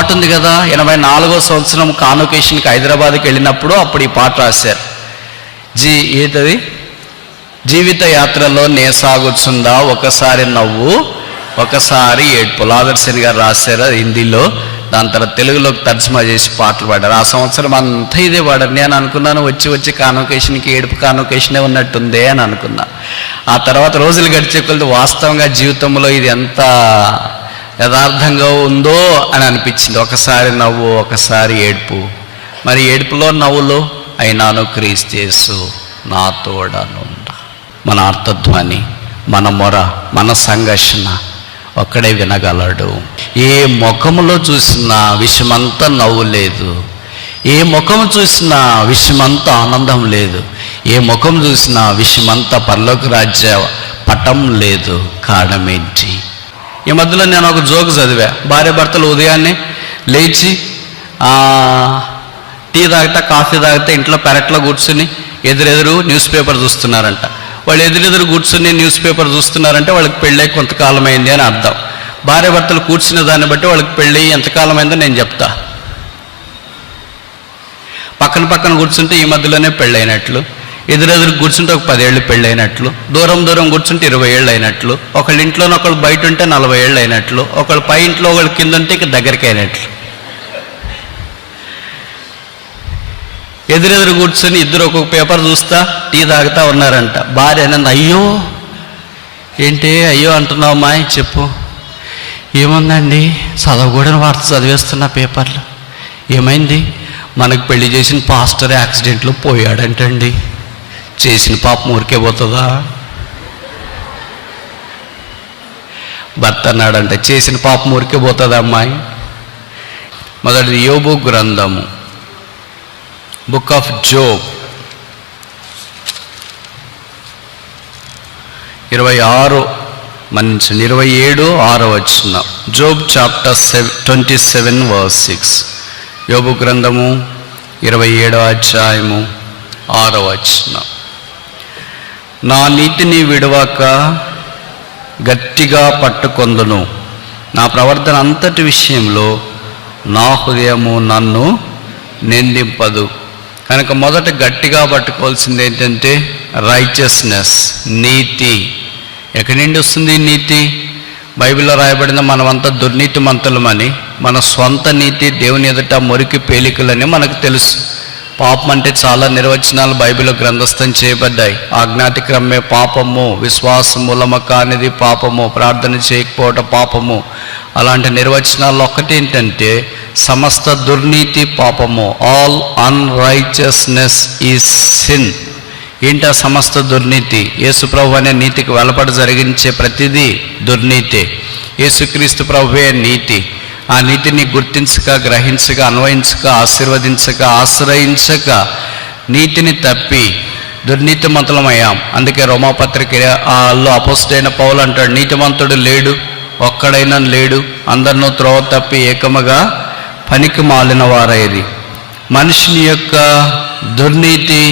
పాట ఉంది కదా, 84వ సంవత్సరం కాన్వకేషన్కి హైదరాబాద్కి వెళ్ళినప్పుడు అప్పుడు ఈ పాట రాశారు. ఏదది? జీవిత యాత్రలో నే సాగుచుందా ఒకసారి నవ్వు ఒకసారి ఏడ్పు. లాదర్శన్ గారు రాశారు హిందీలో. దాని తర్వాత తెలుగులోకి తర్జుమా చేసి పాటలు పాడారు. ఆ సంవత్సరం అంతా ఇదే పాడారు. నేను అనుకున్నాను వచ్చి కాన్వకేషన్కి ఏడుపు కాన్వకేషనే ఉన్నట్టుందే అని అనుకున్నా. ఆ తర్వాత రోజులు గడిచే కొద్ది వాస్తవంగా జీవితంలో ఇది ఎంత యథార్థంగా ఉందో అని అనిపించింది. ఒకసారి నవ్వు ఒకసారి ఏడుపు. మరి ఏడుపులో నవ్వులో అయినాను క్రీస్తు యేసు నా తోడనుండా. మన అర్థధ్వని, మన మొర, మన సంఘర్షణ ఒక్కడే వినగలడు. ఏ ముఖములో చూసినా విషయమంతా నవ్వు లేదు, ఏ ముఖం చూసినా విషయమంతా ఆనందం లేదు, ఏ ముఖం చూసినా విషయమంతా పరలోక రాజ్య పటం లేదు. కారణమేంటి? ఈ మధ్యలో నేను ఒక జోక్ చదివా. భార్య భర్తలు ఉదయాన్నే లేచి టీ తాగితే కాఫీ తాగితే ఇంట్లో పెరట్లో కూర్చుని ఎదురెదురు న్యూస్ పేపర్ చూస్తున్నారంట. వాళ్ళు ఎదురెదురు కూర్చుని న్యూస్ పేపర్ చూస్తున్నారంటే వాళ్ళకి పెళ్ళై కొంతకాలం అయింది అని అర్థం. భార్య భర్తలు కూర్చునే దాన్ని బట్టి వాళ్ళకి పెళ్ళి ఎంతకాలం అయిందో నేను చెప్తా. పక్కన కూర్చుంటే ఈ మధ్యలోనే పెళ్ళైనట్లు, ఎదురెదురు కూర్చుంటే ఒక 10 ఏళ్ళు పెళ్ళైనట్లు, దూరం కూర్చుంటే 20 ఏళ్ళు అయినట్లు, ఒకళ్ళ ఇంట్లోనే ఒకళ్ళు బయట ఉంటే 40 ఏళ్ళు అయినట్లు, ఒకళ్ళు పై ఇంట్లో ఒకళ్ళు కింద ఉంటే ఇక దగ్గరికి అయినట్లు. ఎదురెదురు కూర్చొని ఇద్దరు ఒక్కొక్క పేపర్ చూస్తా టీ తాగుతా ఉన్నారంట. భార్య అన్నది, అయ్యో ఏంటి అయ్యో అంటున్నావు అమ్మాయి, చెప్పు. ఏముందండి, చదవకూడని వార్త చదివేస్తున్నా పేపర్లు. ఏమైంది? మనకు పెళ్లి చేసిన పాస్టర్ యాక్సిడెంట్లో పోయాడంటండి. చేసిన పాపం ఊరికే పోతుందా? భర్త అన్నాడంటే చేసిన పాపం ఊరికే పోతుందా అమ్మాయి? మొదటిది యోబు గ్రంథము, book of Job 27 6 Job chapter 27 verse 6. యోబు గ్రంథము 27వ అధ్యాయము 6వ వచనం. నా నీతిని విడవక గట్టిగా పట్టుకొందును, నా ప్రవర్తన అంతటి విషయంలో నా హృదయము నన్ను నిందింపదు. కనుక మొదట గట్టిగా పట్టుకోవాల్సింది ఏంటంటే రైచియస్నెస్, నీతి. ఎక్కడి నుండి వస్తుంది నీతి? బైబిల్లో రాయబడిన మనమంతా దుర్నీతిమంతులమని, మన స్వంత నీతి దేవుని ఎదుట మురికి పేలికలని మనకు తెలుసు. పాపం అంటే చాలా నిర్వచనాలు బైబిల్లో గ్రంథస్థం చేయబడ్డాయి. ఆజ్ఞాతిక్రమే పాపము, విశ్వాసం మూలమ కానిది పాపము, ప్రార్థన చేయకపోవటం పాపము. అలాంటి నిర్వచనాలు ఒకటి ఏంటంటే సమస్త దుర్నీతి పాపము. All unrighteousness is sin. ఏంటి ఆ సమస్త దుర్నీతి? యేసుప్రభు అనే నీతికి వెలపడ జరిగించే ప్రతిదీ దుర్నీతే. యేసుక్రీస్తు ప్రభువే నీతి. ఆ నీతిని గుర్తించక, గ్రహించక, అన్వయించక, ఆశీర్వదించక, ఆశ్రయించక నీతిని తప్పి దుర్నీతిమంతులమయ్యాం. అందుకే రోమాపత్రికలో అపోస్తలుడైన పౌలు అంటాడు, నీతిమంతుడు లేడు, ఒక్కడైనా లేడు, అందరినూ త్రోవ తప్పి ఏకముగా పనికి మాలిన వారయ్యేది. మనిషిని యొక్క దుర్నీతి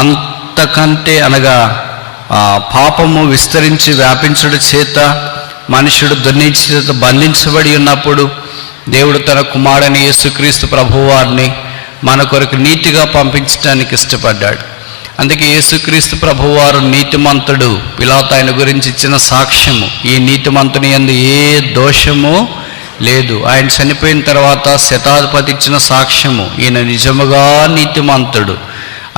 అంతకంటే అనగా పాపము విస్తరించి వ్యాపించడం చేత మనుషుడు దుర్నీతి చేత బంధించబడి ఉన్నప్పుడు దేవుడు తన కుమారుని యేసుక్రీస్తు ప్రభువారిని మన కొరకు నీతిగా పంపించడానికి ఇష్టపడ్డాడు. అందుకే యేసుక్రీస్తు ప్రభువారు నీతిమంతుడు. పిలాతు ఆయన గురించి ఇచ్చిన సాక్ష్యము, ఈ నీతిమంతుని యందు ఏ దోషము లేదు. ఆయన చనిపోయిన తర్వాత శతాధిపతి ఇచ్చిన సాక్ష్యము, ఈయన నిజముగా నీతిమంతుడు,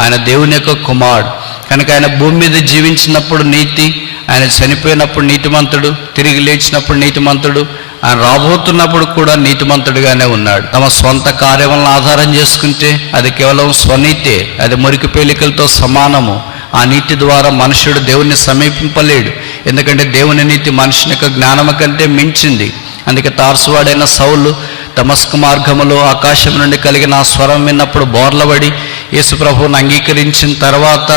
ఆయన దేవుని యొక్క కుమారుడు. కనుక ఆయన భూమి మీద జీవించినప్పుడు నీతి, ఆయన చనిపోయినప్పుడు నీతిమంతుడు, తిరిగి లేచినప్పుడు నీతిమంతుడు, ఆయన రాబోతున్నప్పుడు కూడా నీతిమంతుడిగానే ఉన్నాడు. తమ స్వంత కార్యములను ఆధారం చేసుకుంటే అది కేవలం స్వనీతే, అది మురికి పేలికలతో సమానము. ఆ నీతి ద్వారా మనుషుడు దేవుణ్ణి సమీపింపలేడు. ఎందుకంటే దేవుని నీతి మనుషుని యొక్క జ్ఞానము కంటే మించింది. అందుకే తార్సువాడైన సౌలు దమస్కు మార్గములో ఆకాశం నుండి కలిగిన ఆ స్వరం విన్నప్పుడు బోర్లబడి యేసు ప్రభువును అంగీకరించిన తర్వాత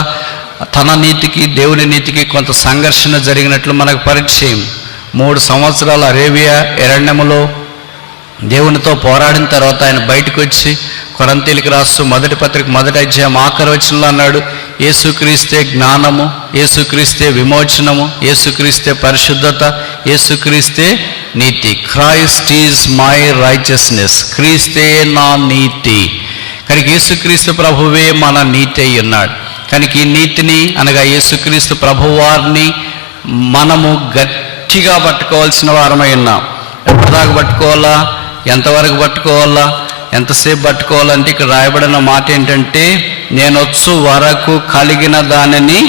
తన నీతికి దేవుని నీతికి కొంత సంఘర్షణ జరిగినట్లు మనకు పరిచయం. 3 సంవత్సరాలు అరేబియా ఎరణ్యములో దేవునితో పోరాడిన తర్వాత ఆయన బయటకు వచ్చి కొరంతీలకు రాస్తూ మొదటి పత్రిక 1వ అధ్యాయం 6వ వచనంలో అన్నాడు, యేసుక్రీస్తే జ్ఞానము, యేసుక్రీస్తే విమోచనము, యేసుక్రీస్తే పరిశుద్ధత, యేసుక్రీస్తే నీతి. Christ is my righteousness. క్రీస్తే నా నీతి. కనుక యేసుక్రీస్తు ప్రభువే మన నీతి అయి ఉన్నాడు. కనుక ఈ నీతిని అనగా యేసుక్రీస్తు ప్రభువారిని మనము గట్టిగా పట్టుకోవాల్సిన వారమై ఉన్నాం. ఎప్పటిదాకా పట్టుకోవాలా? ఎంతవరకు పట్టుకోవాలా? ఎంతసేపు పట్టుకోవాలంటే ఇక్కడ రాయబడిన మాట ఏంటంటే, నేను వచ్చు వరకు కలిగిన దానిని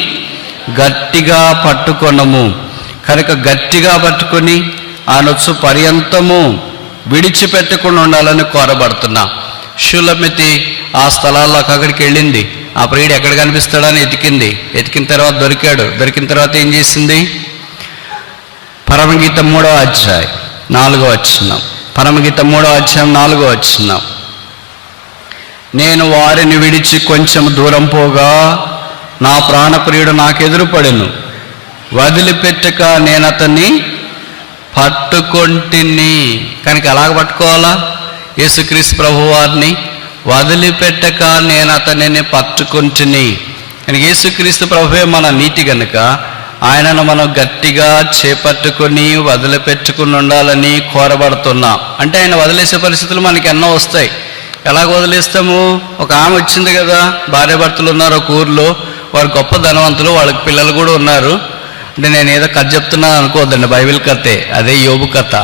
గట్టిగా పట్టుకొనము. కనుక గట్టిగా పట్టుకొని ఆ నొచ్చు పర్యంతము విడిచిపెట్టకుండా ఉండాలని కోరబడుతున్నా. షూలమితి ఆ స్థలాల్లోకి అక్కడికి వెళ్ళింది. ఆ ప్రియుడు ఎక్కడ కనిపిస్తాడని ఎతికిన తర్వాత దొరికాడు. దొరికిన తర్వాత ఏం చేసింది? పరమగీతం 3వ అధ్యాయం 4వ వచనం. పరమగీతం 3వ అధ్యాయం 4వ వచనం. నేను వారిని విడిచి కొంచెం దూరం పోగా నా ప్రాణప్రియుడు నాకు ఎదురుపడెను. వదిలిపెట్టక నేను అతన్ని పట్టుకొంటిని. కనుక ఎలాగ పట్టుకోవాలా? యేసుక్రీస్తు ప్రభువారిని వదిలిపెట్టక నేను అతనిని పట్టుకొంటిని. కనుక యేసుక్రీస్తు ప్రభువే మన నీతి కనుక ఆయనను మనం గట్టిగా చేపట్టుకొని వదిలిపెట్టుకుని ఉండాలని కోరబడుతున్నాం. అంటే ఆయన వదిలేసే పరిస్థితులు మనకి ఎన్నో వస్తాయి. ఎలాగ వదిలేస్తాము? ఒక ఆమె వచ్చింది కదా, భార్యాభర్తలు ఉన్నారు ఒక ఊర్లో, వారు గొప్ప ధనవంతులు, వాళ్ళకి పిల్లలు కూడా ఉన్నారు. అంటే నేను ఏదో కథ చెప్తున్నాను అనుకోవద్దండి, బైబిల్ కథే. అదే యోబు కథ.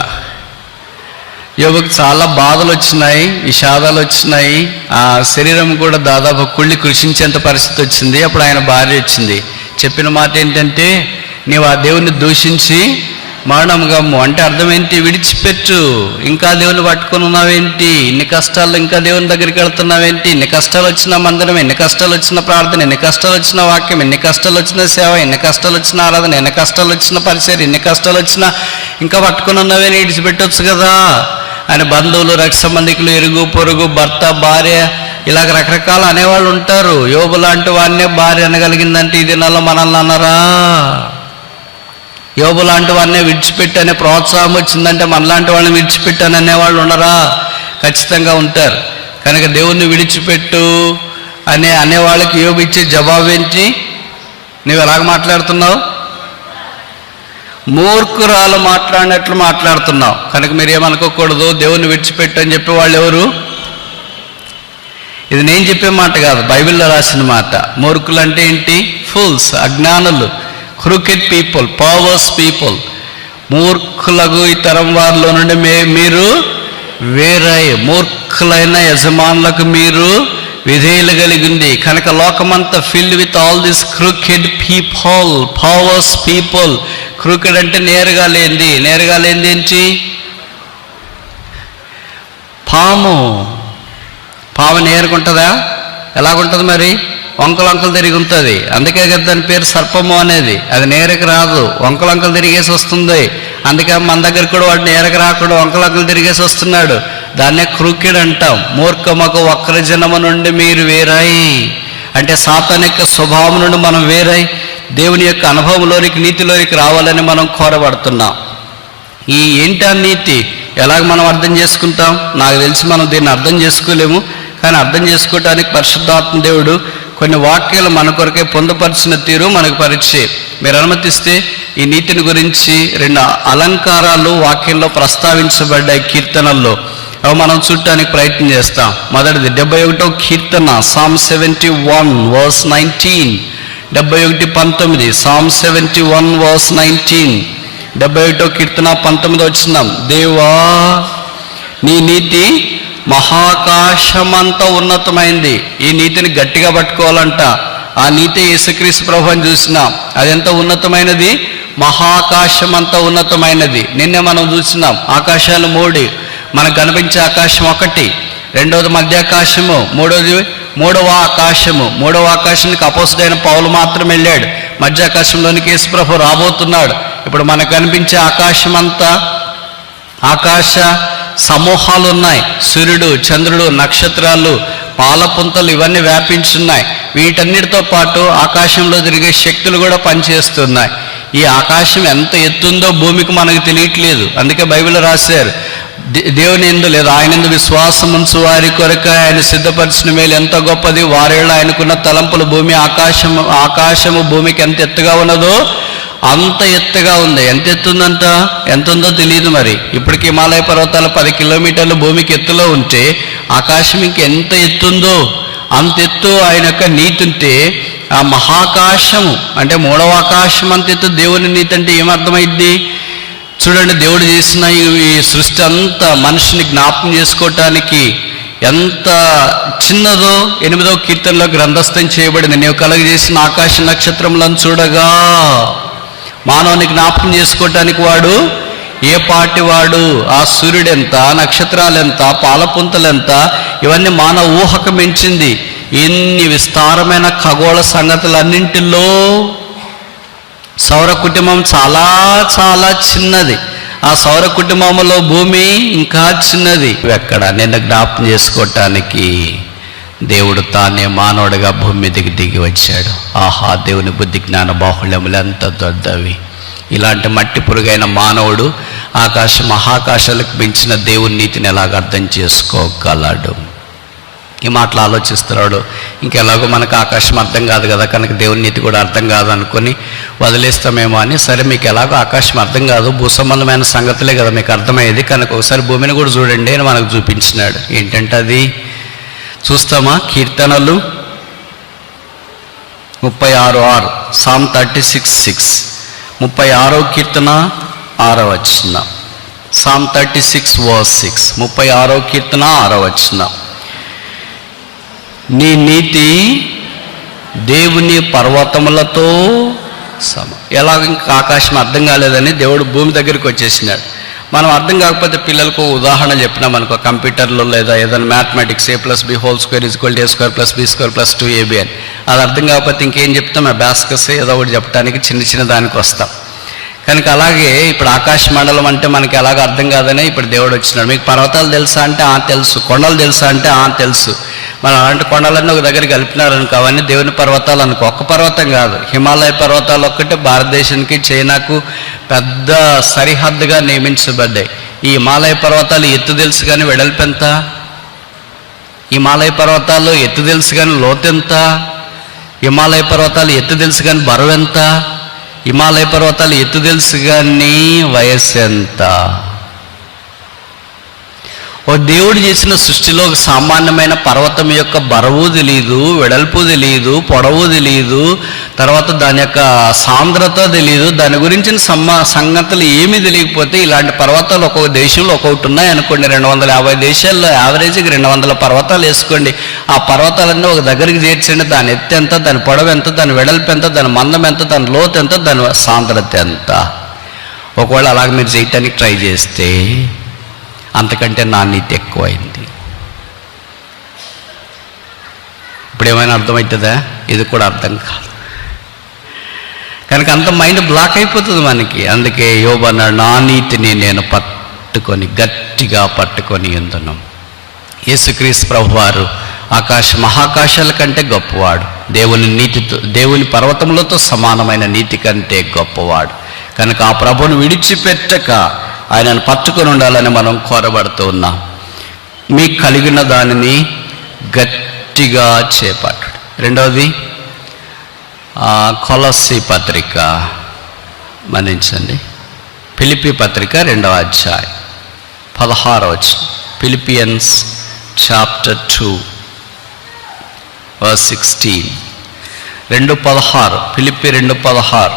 యోబుకి చాలా బాధలు వచ్చినాయి, విషాదాలు వచ్చినాయి. ఆ శరీరం కూడా దాదాపు కుళ్ళి కృషించేంత పరిస్థితి వచ్చింది. అప్పుడు ఆయన భార్య వచ్చింది. చెప్పిన మాట ఏంటంటే, నీవు ఆ దేవుణ్ణి దూషించి మరణం గమ్ము. అంటే అర్థం ఏంటి? విడిచిపెట్టు. ఇంకా దేవుని పట్టుకొని ఉన్నావేంటి? ఇన్ని కష్టాలు ఇంకా దేవుని దగ్గరికి వెళ్తున్నావేంటి? ఇన్ని కష్టాలు వచ్చిన మందిరం, ఎన్ని కష్టాలు వచ్చిన ప్రార్థన, ఎన్ని కష్టాలు వచ్చిన వాక్యం, ఎన్ని కష్టాలు వచ్చిన సేవ, ఎన్ని కష్టాలు వచ్చిన ఆరాధన, ఎన్ని కష్టాలు వచ్చిన పరిచయం, ఎన్ని కష్టాలు వచ్చినా ఇంకా పట్టుకొని ఉన్నావే, విడిచిపెట్టవచ్చు కదా. ఆయన బంధువులు, రక్త సంబంధికులు, ఇరుగు పొరుగు, భర్త, భార్య, ఇలాగ రకరకాల అనేవాళ్ళు ఉంటారు. యోబు లాంటి వాడినే భార్య అనగలిగిందంటే ఈ దినాల్లో మనల్ని అన్నారా? యోబు లాంటి వాడినే విడిచిపెట్టి అనే ప్రోత్సాహం వచ్చిందంటే మనలాంటి వాళ్ళని విడిచిపెట్టాను అనేవాళ్ళు ఉండరా? ఖచ్చితంగా ఉంటారు. కనుక దేవుణ్ణి విడిచిపెట్టు అనేవాళ్ళకి యోబు ఇచ్చే జవాబు ఏంటి? నువ్వు ఎలాగ మాట్లాడుతున్నావు? మూర్ఖురాలు మాట్లాడినట్లు మాట్లాడుతున్నావు. కనుక మీరు ఏమనుకోకూడదు, దేవుణ్ణి విడిచిపెట్టు అని చెప్పే వాళ్ళు ఎవరు? ఇది నేను చెప్పే మాట కాదు, బైబిల్లో రాసిన మాట. మూర్ఖులు అంటే ఏంటి? ఫూల్స్, అజ్ఞానులు, క్రూకెడ్ పీపుల్, పవర్స్ పీపుల్. మూర్ఖులకు ఈ తరం వారిలో నుండి మీరు వేరై మూర్ఖులైన యజమానులకు మీరు విధేయులు కలిగింది. కనుక లోకమంతా filled with all this crooked people, powers people. Crooked అంటే నేరుగా లేనిది. నేరుగా లేనిది ఏంటి? పాము. పాము నేరుకుంటుందా? ఎలాగుంటుంది మరి? వంకలంకలు తిరిగి ఉంటుంది. అందుకే కదా దాని పేరు సర్పము అనేది. అది నేరకు రాదు, వంకలంకలు తిరిగేసి వస్తుంది. అందుకే మన దగ్గర కూడా వాడు నేరకు రాకుండా వంకలంకలు తిరిగేసి వస్తున్నాడు. దాన్నే క్రూకెడ్ అంటాం. మూర్ఖమకు వక్రజనము నుండి మీరు వేరాయి అంటే సాతాను యొక్క స్వభావం నుండి మనం వేరై దేవుని యొక్క అనుభవంలోనికి, నీతిలోనికి రావాలని మనం కోరబడుతున్నాం. ఈ ఏంటి ఆ నీతి? ఎలాగ మనం అర్థం చేసుకుంటాం? నాకు తెలిసి మనం దీన్ని అర్థం చేసుకోలేము. కానీ అర్థం చేసుకోవటానికి పరిశుద్ధాత్మ దేవుడు కొన్ని వాక్యాలు మన కొరకే పొందుపరిచిన తీరు మనకు పరిచయం. మీరు అనుమతిస్తే ఈ నీతిని గురించి 2 అలంకారాలు వాక్యంలో ప్రస్తావించబడ్డాయి కీర్తనల్లో. అవి మనం చూడటానికి ప్రయత్నం చేస్తాం. మొదటిది 71వ కీర్తన, Psalm 71 verse 19. 71:19, Psalm 71 verse 19. 71వ కీర్తన 19వ వచనం. దేవా, నీ నీతి మహాకాశమంత ఉన్నతమైంది. ఈ నీతిని గట్టిగా పట్టుకోవాలంట. ఆ నీతి యేసుక్రీస్తు ప్రభువుని చూసినాం. అదెంత ఉన్నతమైనది? మహాకాశమంత ఉన్నతమైనది. నిన్నే మనం చూసినాం. ఆకాశాలు 3. మనకు కనిపించే ఆకాశం 1, రెండవది మధ్యాకాశము, మూడవ ఆకాశము. మూడవ ఆకాశానికి అపోస్తుడైన పౌలు మాత్రం వెళ్ళాడు. మధ్యాకాశంలోనికి యేసు ప్రభు రాబోతున్నాడు. ఇప్పుడు మనకు కనిపించే ఆకాశం అంతా ఆకాశ సమూహాలు ఉన్నాయి. సూర్యుడు, చంద్రుడు, నక్షత్రాలు, పాలపుంతలు ఇవన్నీ వ్యాపించున్నాయి. వీటన్నిటితో పాటు ఆకాశంలో తిరిగే శక్తులు కూడా పనిచేస్తున్నాయి. ఈ ఆకాశం ఎంత ఎత్తుందో భూమికి మనకు తెలియట్లేదు. అందుకే బైబిల్ రాశారు, దేవుని యందు లేదా ఆయన యందు విశ్వాసం ఉంచు వారి కొరకు ఆయన సిద్ధపరిచిన మేలు ఎంత గొప్పది. వారేళ్ళు ఆయనకున్న తలంపులు ఆకాశము భూమికి ఎంత ఎత్తుగా ఉన్నదో అంత ఎత్తుగా ఉంది. ఎంత ఎత్తుందంట? ఎంత ఉందో తెలియదు మరి. ఇప్పటికి హిమాలయ పర్వతాలు 10 కిలోమీటర్లు భూమికి ఎత్తులో ఉంటే ఆకాశం ఇంకెంత ఎత్తుందో అంత ఎత్తు ఆయన యొక్క నీతి ఉంటే, ఆ మహాకాశము అంటే 3వ ఆకాశం అంత ఎత్తు దేవుని నీతి అంటే ఏమర్థమైద్ది? చూడండి, దేవుడు చేసిన ఈ సృష్టి అంతా మనిషిని జ్ఞాపకం చేసుకోవటానికి ఎంత చిన్నదో 8వ కీర్తనలో గ్రంథస్థం చేయబడింది. నీవు కలుగజేసిన ఆకాశ నక్షత్రములను చూడగా. మానవుని జ్ఞాపకం చేసుకోవటానికి వాడు ఏ పాటి వాడు? ఆ సూర్యుడెంత, నక్షత్రాలెంత, పాలపుంతలెంత, ఇవన్నీ మానవ ఊహకు మించింది. ఇన్ని విస్తారమైన ఖగోళ సంగతులన్నింటిలో సౌర కుటుంబం చాలా చాలా చిన్నది. ఆ సౌర కుటుంబంలో భూమి ఇంకా చిన్నది. ఎక్కడ నిన్ను జ్ఞాపకం చేసుకోవటానికి దేవుడు తానే మానవుడిగా భూమి మీదకి దిగి వచ్చాడు. ఆహా, దేవుని బుద్ధి జ్ఞాన బాహుళ్యములు ఎంత దొద్దవి. ఇలాంటి మట్టి పురుగైన మానవుడు మహాకాశాలకు మించిన దేవుని నీతిని ఎలాగ అర్థం చేసుకోగలడు? ఈ మాటలు ఆలోచిస్తున్నాడు. ఇంకెలాగో మనకు ఆకాశం అర్థం కాదు కదా, కనుక దేవుని నీతి కూడా అర్థం కాదు అనుకుని వదిలేస్తామేమో అని. సరే, మీకు ఎలాగో ఆకాశం అర్థం కాదు, భూసంబంధమైన సంగతులే కదా మీకు అర్థమయ్యేది, కనుక ఒకసారి భూమిని కూడా చూడండి అని మనకు చూపించినాడు. ఏంటంటే అది చూస్తామా? కీర్తనలు 36:6, Psalm 36:6, 36వ కీర్తన 6వ వచనం. Psalm 36:6, 36వ కీర్తన 6వ వచనం. నీ నీతి దేవుని పర్వతములతో ఎలాగ ఇంకా ఆకాశం అర్థం కాలేదని దేవుడు భూమి దగ్గరికి వచ్చేసినాడు. మనం అర్థం కాకపోతే పిల్లలకు ఉదాహరణ చెప్పినాం అనుకో, కంప్యూటర్లో లేదా ఏదైనా మ్యాథమెటిక్స్ a+b² = a² + b² అని. అది అర్థం కాకపోతే ఇంకేం చెప్తాం? అబాస్కస్ ఏదో ఒకటి చెప్పడానికి చిన్న దానికి వస్తాం. కనుక అలాగే ఇప్పుడు ఆకాశ మండలం అంటే మనకి ఎలాగ అర్థం కాదనే ఇప్పుడు దేవుడు వచ్చినాడు. మీకు పర్వతాలు తెలుసా అంటే తెలుసు. కొండలు తెలుసా అంటే తెలుసు. మనం అలాంటి కొండలన్నీ ఒక దగ్గర కలిపినారనుకో, అవన్నీ దేవుని పర్వతాలు అనుకో. ఒక్క పర్వతం కాదు, హిమాలయ పర్వతాలు ఒక్కటే భారతదేశానికి చైనాకు పెద్ద సరిహద్దుగా నియమించబడ్డాయి. ఈ హిమాలయ పర్వతాలు ఎత్తు తెలుసు కానీ వెడల్పు ఎంత? హిమాలయ పర్వతాల్లో ఎత్తు తెలుసు కానీ లోతు ఎంత? హిమాలయ పర్వతాలు ఎత్తు తెలుసు కానీ బరువు ఎంత? హిమాలయ పర్వతాలు ఎత్తు తెలుసు కానీ వయస్సు ఎంత? ఓ దేవుడు చేసిన సృష్టిలో ఒక సామాన్యమైన పర్వతం యొక్క బరువు తెలియదు, వెడల్పు తెలియదు, పొడవు తెలియదు, తర్వాత దాని యొక్క సాంద్రత తెలియదు, దాని గురించిన సంగతులు ఏమీ తెలియకపోతే ఇలాంటి పర్వతాలు ఒక్కొక్క దేశంలో ఒక్కొక్కటి ఉన్నాయి అనుకోండి. 250 దేశాల్లో యావరేజ్కి 200 పర్వతాలు వేసుకోండి. ఆ పర్వతాలన్నీ ఒక దగ్గరికి చేర్చండి. దాని ఎత్తు ఎంత, దాని పొడవు ఎంత, దాని వెడల్పు ఎంత, దాని మందం ఎంత, దాని లోతు ఎంత, దాని సాంద్రత ఎంత. ఒకవేళ అలాగ మీరు చేయటానికి ట్రై చేస్తే అంతకంటే నాణ్యత ఎక్కువైంది. ఇప్పుడు ఏమైనా అర్థమవుతుందా? ఇది కూడా అర్థం కాదు. కనుక అంత మైండ్ బ్లాక్ అయిపోతుంది మనకి. అందుకే యోబు అన్నాడు, నా నీతిని నేను గట్టిగా పట్టుకొని ఉందును. యేసుక్రీస్తు ప్రభువారు మహాకాశాల కంటే గొప్పవాడు. దేవుని పర్వతములతో సమానమైన నీతి కంటే గొప్పవాడు. కనుక ఆ ప్రభువును విడిచిపెట్టక ఆయనను పట్టుకొని ఉండాలని మనం కోరబడుతూ ఉన్నాం. మీకు కలిగిన దానిని గట్టిగా చేపట్టండి. రెండవది కొలస్సీ పత్రిక మన్నించండి, ఫిలిప్పీ పత్రిక 2వ అధ్యాయం 16వ వచనం. Philippians chapter 2 verse 16. 2:16, ఫిలిప్పీ 2:16.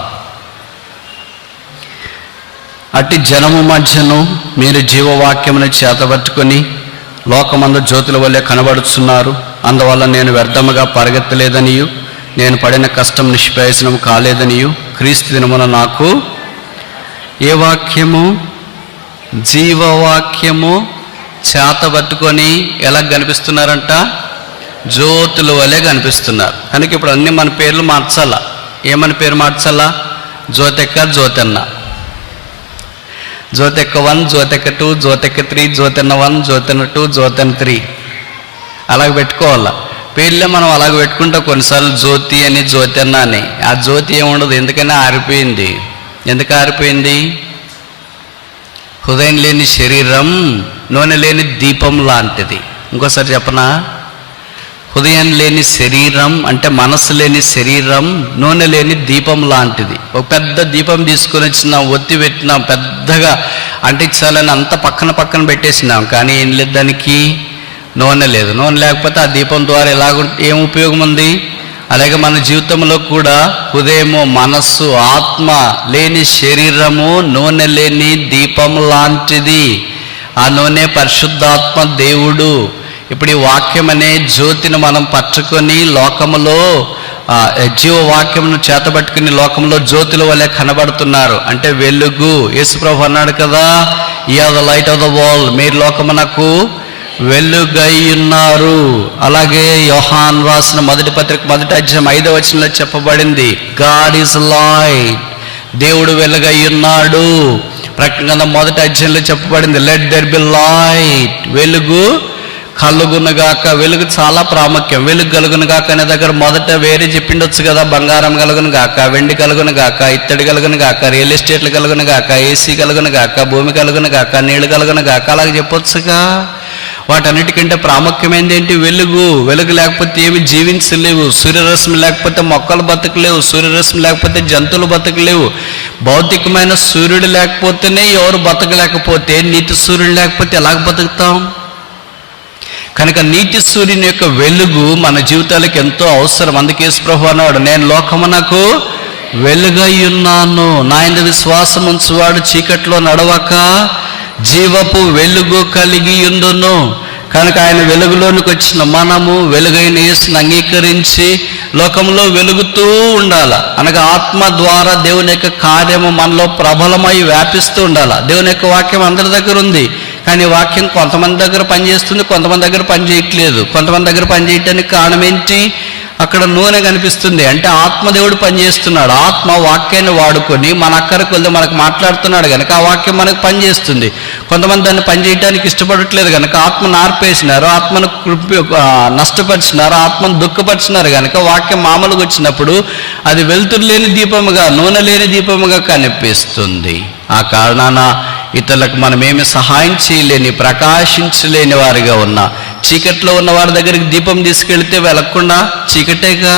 అట్టి జనము మధ్యను మీరు జీవవాక్యమును చేతబట్టుకొని లోకమందు జ్యోతుల వల్లే కనబడుతున్నారు. అందువల్ల నేను వ్యర్థముగా పరిగెత్తలేదనియు, నేను పడిన కష్టం నిష్ప్రయోజనం కాలేదనియు, క్రీస్తు దినమున నాకు ఏ వాక్యము? జీవవాక్యము చేతబట్టుకొని ఎలా కనిపిస్తున్నారంట? జ్యోతుల వల్లే కనిపిస్తున్నారు. కనుక ఇప్పుడు అన్నీ మన పేర్లు మార్చాలా. ఏమని పేరు మార్చాలా? జ్యోతెక్క, జ్యోతెన్న, జ్యోతెక్క 1, జ్యోతెక్క 2, జ్యోతెక్క 3, జ్యోతెన్న 1, జ్యోతెన్న 2, జ్యోతెన్న 3 అలాగ పెట్టుకోవాలా. పేర్లే మనం అలాగ పెట్టుకుంటా. కొన్నిసార్లు జ్యోతి అని, జ్యోతెన్న అని. ఆ జ్యోతి ఏముండదు, ఎందుకని ఆరిపోయింది. ఎందుకు ఆరిపోయింది? హృదయం లేని శరీరం నూనె లేని దీపం లాంటిది. ఇంకోసారి చెప్పనా? హృదయం లేని శరీరం అంటే మనసు లేని శరీరం నూనె లేని దీపం లాంటిది. ఒక పెద్ద దీపం తీసుకొని వచ్చినాం, ఒత్తి పెట్టినాం, పెద్దగా అంటించాలని అంత పక్కన పెట్టేసినాం, కానీ ఏం లేదు, దానికి నూనె లేదు. నూనె లేకపోతే ఆ దీపం ద్వారా ఏం ఉపయోగం ఉంది? అలాగే మన జీవితంలో కూడా హృదయము, మనస్సు, ఆత్మ లేని శరీరము నూనె లేని దీపం లాంటిది. ఆ నూనె పరిశుద్ధాత్మ దేవుడు. ఇప్పుడు ఈ వాక్యం అనే జ్యోతిని మనం పట్టుకొని లోకములో జీవవాక్యమును చేతబట్టుకుని లోకంలో జ్యోతుల వలె కనబడుతున్నారు. అంటే వెలుగు. యేసుప్రభు అన్నాడు కదా, you are the light of the world, మీరు లోకమునకు వెలుగై ఉన్నారు. అలాగే యోహాన్ రాసిన మొదటి పత్రిక 1వ అధ్యాయం 5వ వచనంలో చెప్పబడింది, గాడ్ ఈజ్ లైట్, దేవుడు వెలుగై ఉన్నాడు. ప్రకటన గ్రంథం 1వ అధ్యాయంలో చెప్పబడింది, లెట్ దెర్ బి లైట్, వెలుగు కలుగునుగాక. వెలుగు చాలా ప్రాముఖ్యం. వెలుగు కలుగునుగాక అనే దగ్గర మొదట వేరే చెప్పిండొచ్చు కదా, బంగారం కలుగునుగాక, వెండి కలుగునుగాక, ఇత్తడి కలుగునుగాక, రియల్ ఎస్టేట్లు కలుగునుగాక, ఏసీ కలుగునుగాక, భూమి కలుగునుగాక, నీళ్లు కలుగునుగాక, అలాగే చెప్పొచ్చుగా. వాటన్నిటికంటే ప్రాముఖ్యమైనది ఏంటి? వెలుగు. వెలుగు లేకపోతే ఏమి జీవించలేవు. సూర్యరశ్మి లేకపోతే మొక్కలు బతకలేవు. సూర్యరశ్మి లేకపోతే జంతువులు బతకలేవు. భౌతికమైన సూర్యుడు లేకపోతేనే ఎవరు బతకలేకపోతే, నీతి సూర్యుడు లేకపోతే ఎలాగ బతుకుతాం? కనుక నీతి సూర్యుని యొక్క వెలుగు మన జీవితాలకు ఎంతో అవసరం. అందుకే యేసుప్రభు అన్నాడు, నేను లోకమునకు వెలుగై ఉన్నాను, నా యందు విశ్వాసం ఉంచువాడు చీకట్లో నడవక జీవపు వెలుగు కలిగి ఉండును. కనుక ఆయన వెలుగులోనికి వచ్చిన మనము వెలుగైన యేసుని అంగీకరించి లోకంలో వెలుగుతూ ఉండాలి. అనగా ఆత్మ ద్వారా దేవుని యొక్క కార్యము మనలో ప్రబలమై వ్యాపిస్తూ ఉండాలి. దేవుని యొక్క వాక్యం అందరి దగ్గర ఉంది, కానీ వాక్యం కొంతమంది దగ్గర పనిచేస్తుంది, కొంతమంది దగ్గర పనిచేయట్లేదు. కొంతమంది దగ్గర పనిచేయటానికి కారణం ఏంటి? అక్కడ నూనె కనిపిస్తుంది. అంటే ఆత్మదేవుడు పనిచేస్తున్నాడు. ఆత్మ వాక్యాన్ని వాడుకొని మన అక్కడికి వెళ్తే మనకు మాట్లాడుతున్నాడు కనుక ఆ వాక్యం మనకు పనిచేస్తుంది. కొంతమంది దాన్ని పనిచేయడానికి ఇష్టపడట్లేదు కనుక ఆత్మను ఆర్పేసినారు, ఆత్మను నష్టపరిచినారు, ఆత్మను దుఃఖపరిచినారు కనుక వాక్యం మామూలుగా వచ్చినప్పుడు అది వెలుతురు లేని దీపముగా, నూనె లేని దీపముగా కనిపిస్తుంది. ఆ కారణాన ఇతరులకు మనమేమి సహాయం చేయలేని, ప్రకాశించలేని వారిగా ఉన్నా, చీకట్లో ఉన్న వారి దగ్గరికి దీపం తీసుకెళ్తే వెలగకుండా చీకటేగా,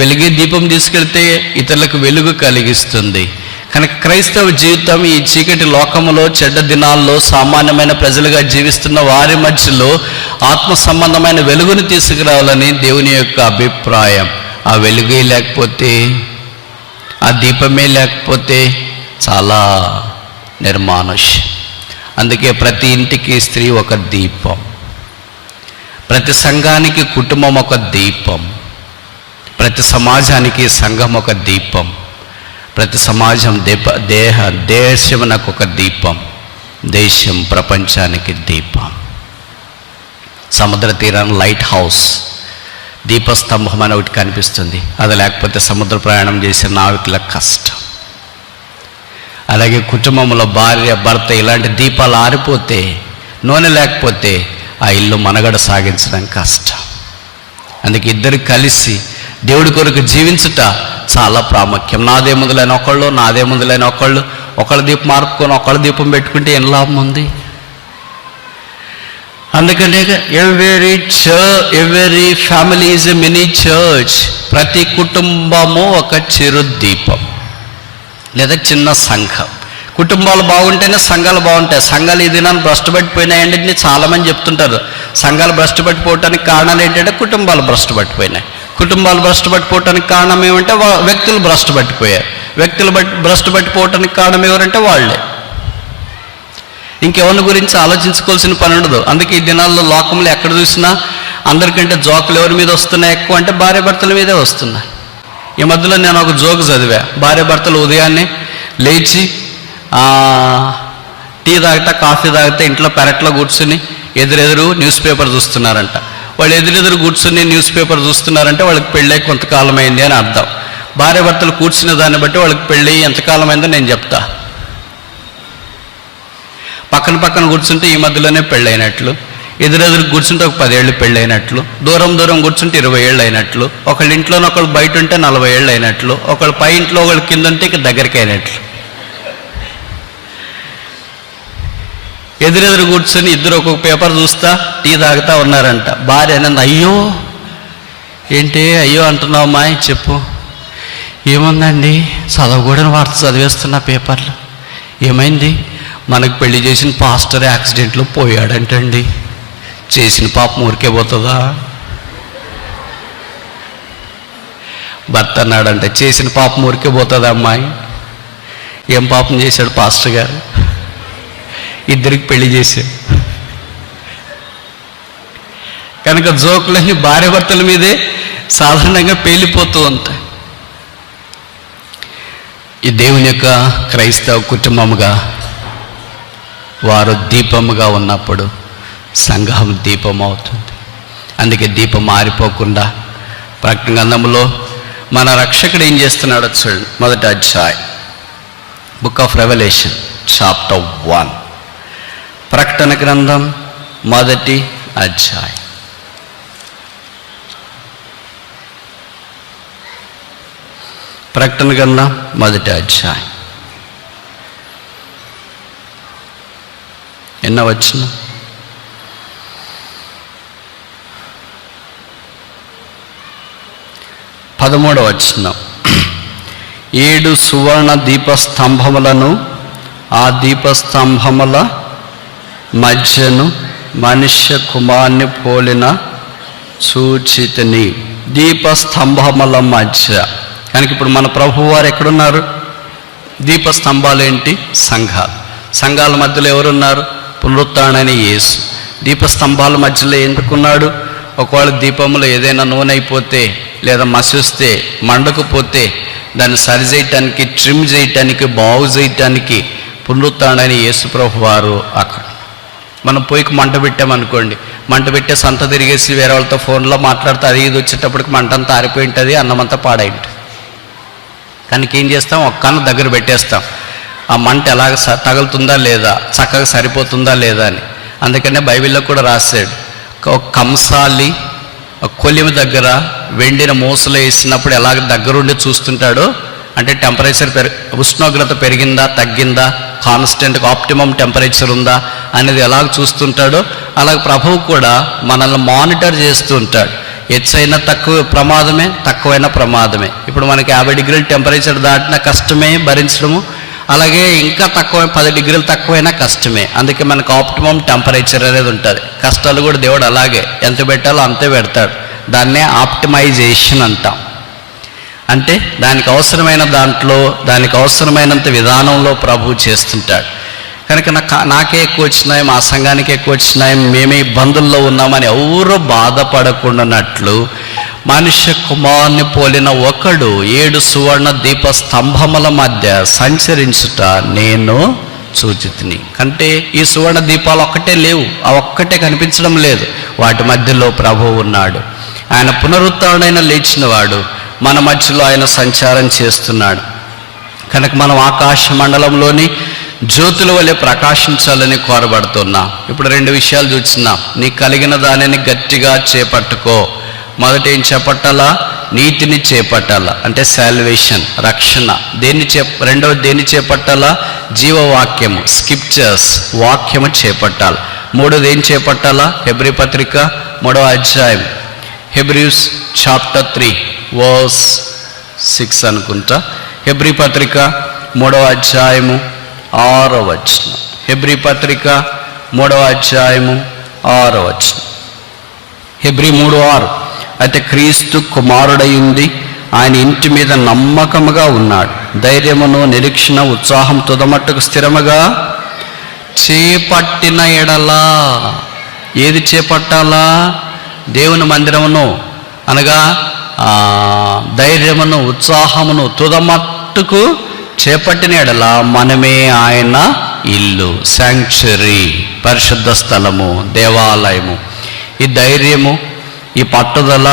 వెలిగే దీపం తీసుకెళ్తే ఇతరులకు వెలుగు కలిగిస్తుంది. కనుక క్రైస్తవ జీవితం ఈ చీకటి లోకములో, చెడ్డ దినాల్లో సామాన్యమైన ప్రజలుగా జీవిస్తున్న వారి మధ్యలో ఆత్మ సంబంధమైన వెలుగును తీసుకురావాలని దేవుని యొక్క అభిప్రాయం. ఆ వెలుగే లేకపోతే, ఆ దీపమే లేకపోతే చాలా నిర్మానుష్యం. అందుకే ప్రతి ఇంటికి స్త్రీ ఒక దీపం, ప్రతి సంఘానికి కుటుంబం ఒక దీపం, ప్రతి సమాజానికి సంఘం ఒక దీపం, ప్రతి సమాజం దేశమునకు ఒక దీపం, దేశం ప్రపంచానికి దీపం. సముద్ర తీరాన్ని లైట్ హౌస్, దీపస్తంభం అని ఒకటి కనిపిస్తుంది. అది లేకపోతే సముద్ర ప్రయాణం చేసే నావికులకు కష్టం. అలాగే కుటుంబంలో భార్య, భర్త ఇలాంటి దీపాలు ఆరిపోతే, నూనె లేకపోతే ఆ ఇల్లు మనుగడ సాగించడం కష్టం. అందుకే ఇద్దరు కలిసి దేవుడి కొరకు జీవించుట చాలా ప్రాముఖ్యం. నాదే ముందులైన ఒకళ్ళు, నాదే ముందులైన ఒకళ్ళు, ఒకళ్ళ దీపం మార్పుకొని ఒకళ్ళ దీపం పెట్టుకుంటే ఏం లాభం ఉంది? అందుకనే every family is a mini church. ప్రతి కుటుంబము ఒక చిరు దీపం లేదా చిన్న సంఘం. కుటుంబాలు బాగుంటేనే సంఘాలు బాగుంటాయి. సంఘాలు ఈ దినాన్ని భ్రష్టు పట్టిపోయినాయండి అని చాలామంది చెప్తుంటారు. సంఘాలు భ్రష్టు పట్టిపోవటానికి కారణాలు ఏంటంటే కుటుంబాలు భ్రష్టు పట్టిపోయినాయి. కుటుంబాలు భ్రష్టు పట్టిపోవటానికి కారణం ఏమంటే వ్యక్తులు భ్రష్టు పట్టిపోయారు. వ్యక్తులు భ్రష్టు పట్టిపోవటానికి కారణం ఎవరంటే వాళ్ళే. ఇంకెవరి గురించి ఆలోచించుకోవాల్సిన పని ఉండదు. అందుకే ఈ దినాల్లో లోకంలో ఎక్కడ చూసినా అందరికంటే జోకులు ఎవరి మీద వస్తున్నాయి ఎక్కువ అంటే భార్య భర్తల మీదే వస్తున్నాయి. ఈ మధ్యలో నేను ఒక జోక్ చదివా. భార్య భర్తలు ఉదయాన్నే లేచి టీ తాగితే, కాఫీ తాగితే ఇంట్లో పెరట్లో కూర్చుని ఎదురెదురు న్యూస్ పేపర్ చూస్తున్నారంట. వాళ్ళు ఎదురెదురు కూర్చుని న్యూస్ పేపర్ చూస్తున్నారంటే వాళ్ళకి పెళ్ళై కొంతకాలం అయింది అని అర్థం. భార్య భర్తలు కూర్చునే దాన్ని బట్టి వాళ్ళకి పెళ్ళి ఎంతకాలం అయిందో నేను చెప్తా. పక్కన పక్కన కూర్చుంటే ఈ మధ్యలోనే పెళ్ళైనట్లు, ఎదురెదురు కూర్చుంటే ఒక 10 ఏళ్ళు పెళ్ళైనట్లు, దూరం దూరం కూర్చుంటే 20 ఏళ్ళు అయినట్లు, ఒకళ్ళ ఇంట్లోనే ఒకళ్ళు బయట ఉంటే 40 ఏళ్ళు అయినట్లు, ఒకళ్ళు పై ఇంట్లో ఒకళ్ళు కింద ఉంటే ఇక దగ్గరికి అయినట్లు. ఎదురెదురు కూర్చొని ఇద్దరు ఒక్కొక్క పేపర్ చూస్తా టీ తాగుతా ఉన్నారంట. భార్య అనేది, అయ్యో ఏంటి అయ్యో అంటున్నావు అమ్మాయి, చెప్పు. ఏముందండి, చదవకూడని వార్త చదివేస్తున్న పేపర్లో. ఏమైంది? మనకు పెళ్లి చేసిన పాస్టర్ యాక్సిడెంట్లో పోయాడంటండి. చేసిన పాపం ఊరికే పోతుందా? భర్త అన్నాడంటే చేసిన పాపం ఊరికే పోతుందా అమ్మాయి? ఏం పాపం చేశాడు పాస్టర్ గారు? ఇద్దరికి పెళ్లి చేశాడు. కనుక జోకులన్నీ భార్య భర్తల మీదే సాధారణంగా పేలిపోతూ ఉంటాయి. ఈ దేవుని యొక్క క్రైస్తవ కుటుంబముగా వారు దీపముగా ఉన్నప్పుడు సంఘం దీపం అవుతుంది. అందుకే దీపం మారిపోకుండా ప్రకటన గ్రంథంలో మన రక్షకుడు ఏం చేస్తున్నాడో చూడండి. మొదటి అధ్యాయం, బుక్ ఆఫ్ రెవల్యూషన్ చాప్టర్ 1. ప్రకటన గ్రంథం మొదటి అధ్యాయం. ప్రకటన గ్రంథం మొదటి అధ్యాయం ఎన్నో వచనం? 13వ వచనం. 7 సువర్ణ దీపస్తంభములను, ఆ దీపస్తంభముల మధ్యను మనుష్య కుమారుని పోలిన చూచితిని. దీపస్తంభముల మధ్య కనుక ఇప్పుడు మన ప్రభువారు ఎక్కడున్నారు? దీపస్తంభాలు ఏంటి? సంఘాలు. సంఘాల మధ్యలో ఎవరున్నారు? పునరుత్థానుడైన యేసు. దీపస్తంభాల మధ్యలో ఎందుకున్నాడు? ఒకవేళ దీపంలో ఏదైనా నూనె అయిపోతే లేదా మసిస్తే మండకపోతే దాన్ని సరి చేయటానికి, ట్రిమ్ చేయటానికి, బాగు చేయటానికి పునరుత్థానుడైన యేసు ప్రభువారు అక్కడ. మనం పొయ్యికి మంట పెట్టామనుకోండి, మంట పెట్టే సంత తిరిగేసి వేరే వాళ్ళతో ఫోన్లో మాట్లాడితే అది ఇది వచ్చేటప్పటికి మంట అంతా ఆరిపోయి ఉంటుంది, అన్నమంతా పాడై ఉంటుంది. కనుక ఏం చేస్తాం? ఒక కన్ను దగ్గర పెట్టేస్తాం, ఆ మంట ఎలాగ తగులుతుందా లేదా, చక్కగా సరిపోతుందా లేదా అని. అందుకనే బైబిల్లో కూడా రాశాడు, ఒక కంసాలి కొలిమ దగ్గర వెండిన మూసలు వేసినప్పుడు ఎలాగ దగ్గరుండి చూస్తుంటాడో, అంటే టెంపరేచర్ ఉష్ణోగ్రత పెరిగిందా తగ్గిందా, కాన్స్టెంట్గా ఆప్టిమం టెంపరేచర్ ఉందా అనేది ఎలాగ చూస్తుంటాడో, అలాగే ప్రభువు కూడా మనల్ని మానిటర్ చేస్తూ ఉంటాడు. హెచ్చైనా తక్కువ ప్రమాదమే, తక్కువైనా ప్రమాదమే. ఇప్పుడు మనకి 50 డిగ్రీల టెంపరేచర్ దాటినా కష్టమే భరించడము, అలాగే ఇంకా తక్కువ 10 డిగ్రీలు తక్కువైనా కష్టమే. అందుకే మనకు ఆప్టిమం టెంపరేచర్ అనేది ఉంటుంది. కష్టాలు కూడా దేవుడు అలాగే ఎంత పెట్టాలో అంతే పెడతాడు. దాన్నే ఆప్టిమైజేషన్ అంటాం. అంటే దానికి అవసరమైన దాంట్లో, దానికి అవసరమైనంత విధానంలో ప్రభువు చేస్తుంటాడు. కనుక నాకే ఎక్కువ వచ్చినాయి, మా సంఘానికి ఎక్కువ వచ్చినాయి, మేమే ఇబ్బందుల్లో ఉన్నామని ఎవరూ బాధపడకుండానట్లు మనుష్య కుమారుని పోలిన ఒకడు 7 సువర్ణ దీప స్తంభముల మధ్య సంచరించుట నేను చూచితిని. అంటే ఈ సువర్ణ దీపాలు ఒక్కటే లేవు, ఆ ఒక్కటే కనిపించడం లేదు, వాటి మధ్యలో ప్రభువు ఉన్నాడు. ఆయన పునరుత్థానుడైన లేచిన వాడు, మన మధ్యలో ఆయన సంచారం చేస్తున్నాడు. కనుక మనం ఆకాశ మండలంలోని జ్యోతుల వలె ప్రకాశించాలని కోరబడుతున్నాం. ఇప్పుడు 2 విషయాలు చూస్తున్నాం. నీకు కలిగిన దానిని గట్టిగా చేపట్టుకో. మొదట ఏం చేపట్టాలా? నీతిని చేపట్టాలా, అంటే సాల్వేషన్, రక్షణ. రెండవది దేన్ని చేపట్టాలా? జీవవాక్యము, స్క్రిప్చర్స్, వాక్యము చేపట్టాలి. మూడోది ఏం చేపట్టాలా? హెబ్రీ పత్రిక 3వ అధ్యాయం, హెబ్రీస్ చాప్టర్ 3 వర్స్ 6 అనుకుంటా. హెబ్రీ పత్రిక 3వ అధ్యాయము 6వ వచనం. హెబ్రీ పత్రిక 3వ అధ్యాయము 6వ వచనం. హెబ్రీ 3:6. అయితే క్రీస్తు కుమారుడయింది, ఆయన ఇంటి మీద నమ్మకముగా ఉన్నాడు, ధైర్యమును నిరీక్షణ ఉత్సాహం తుదమట్టుకు స్థిరముగా చేపట్టిన ఎడలా. ఏది చేపట్టాలా? దేవుని మందిరమును, అనగా ధైర్యమును ఉత్సాహమును తుదమట్టుకు చేపట్టిన ఎడల మనమే ఆయన ఇల్లు, శాంక్చురీ, పరిశుద్ధ స్థలము, దేవాలయము. ఈ ధైర్యము, ఈ పట్టుదల,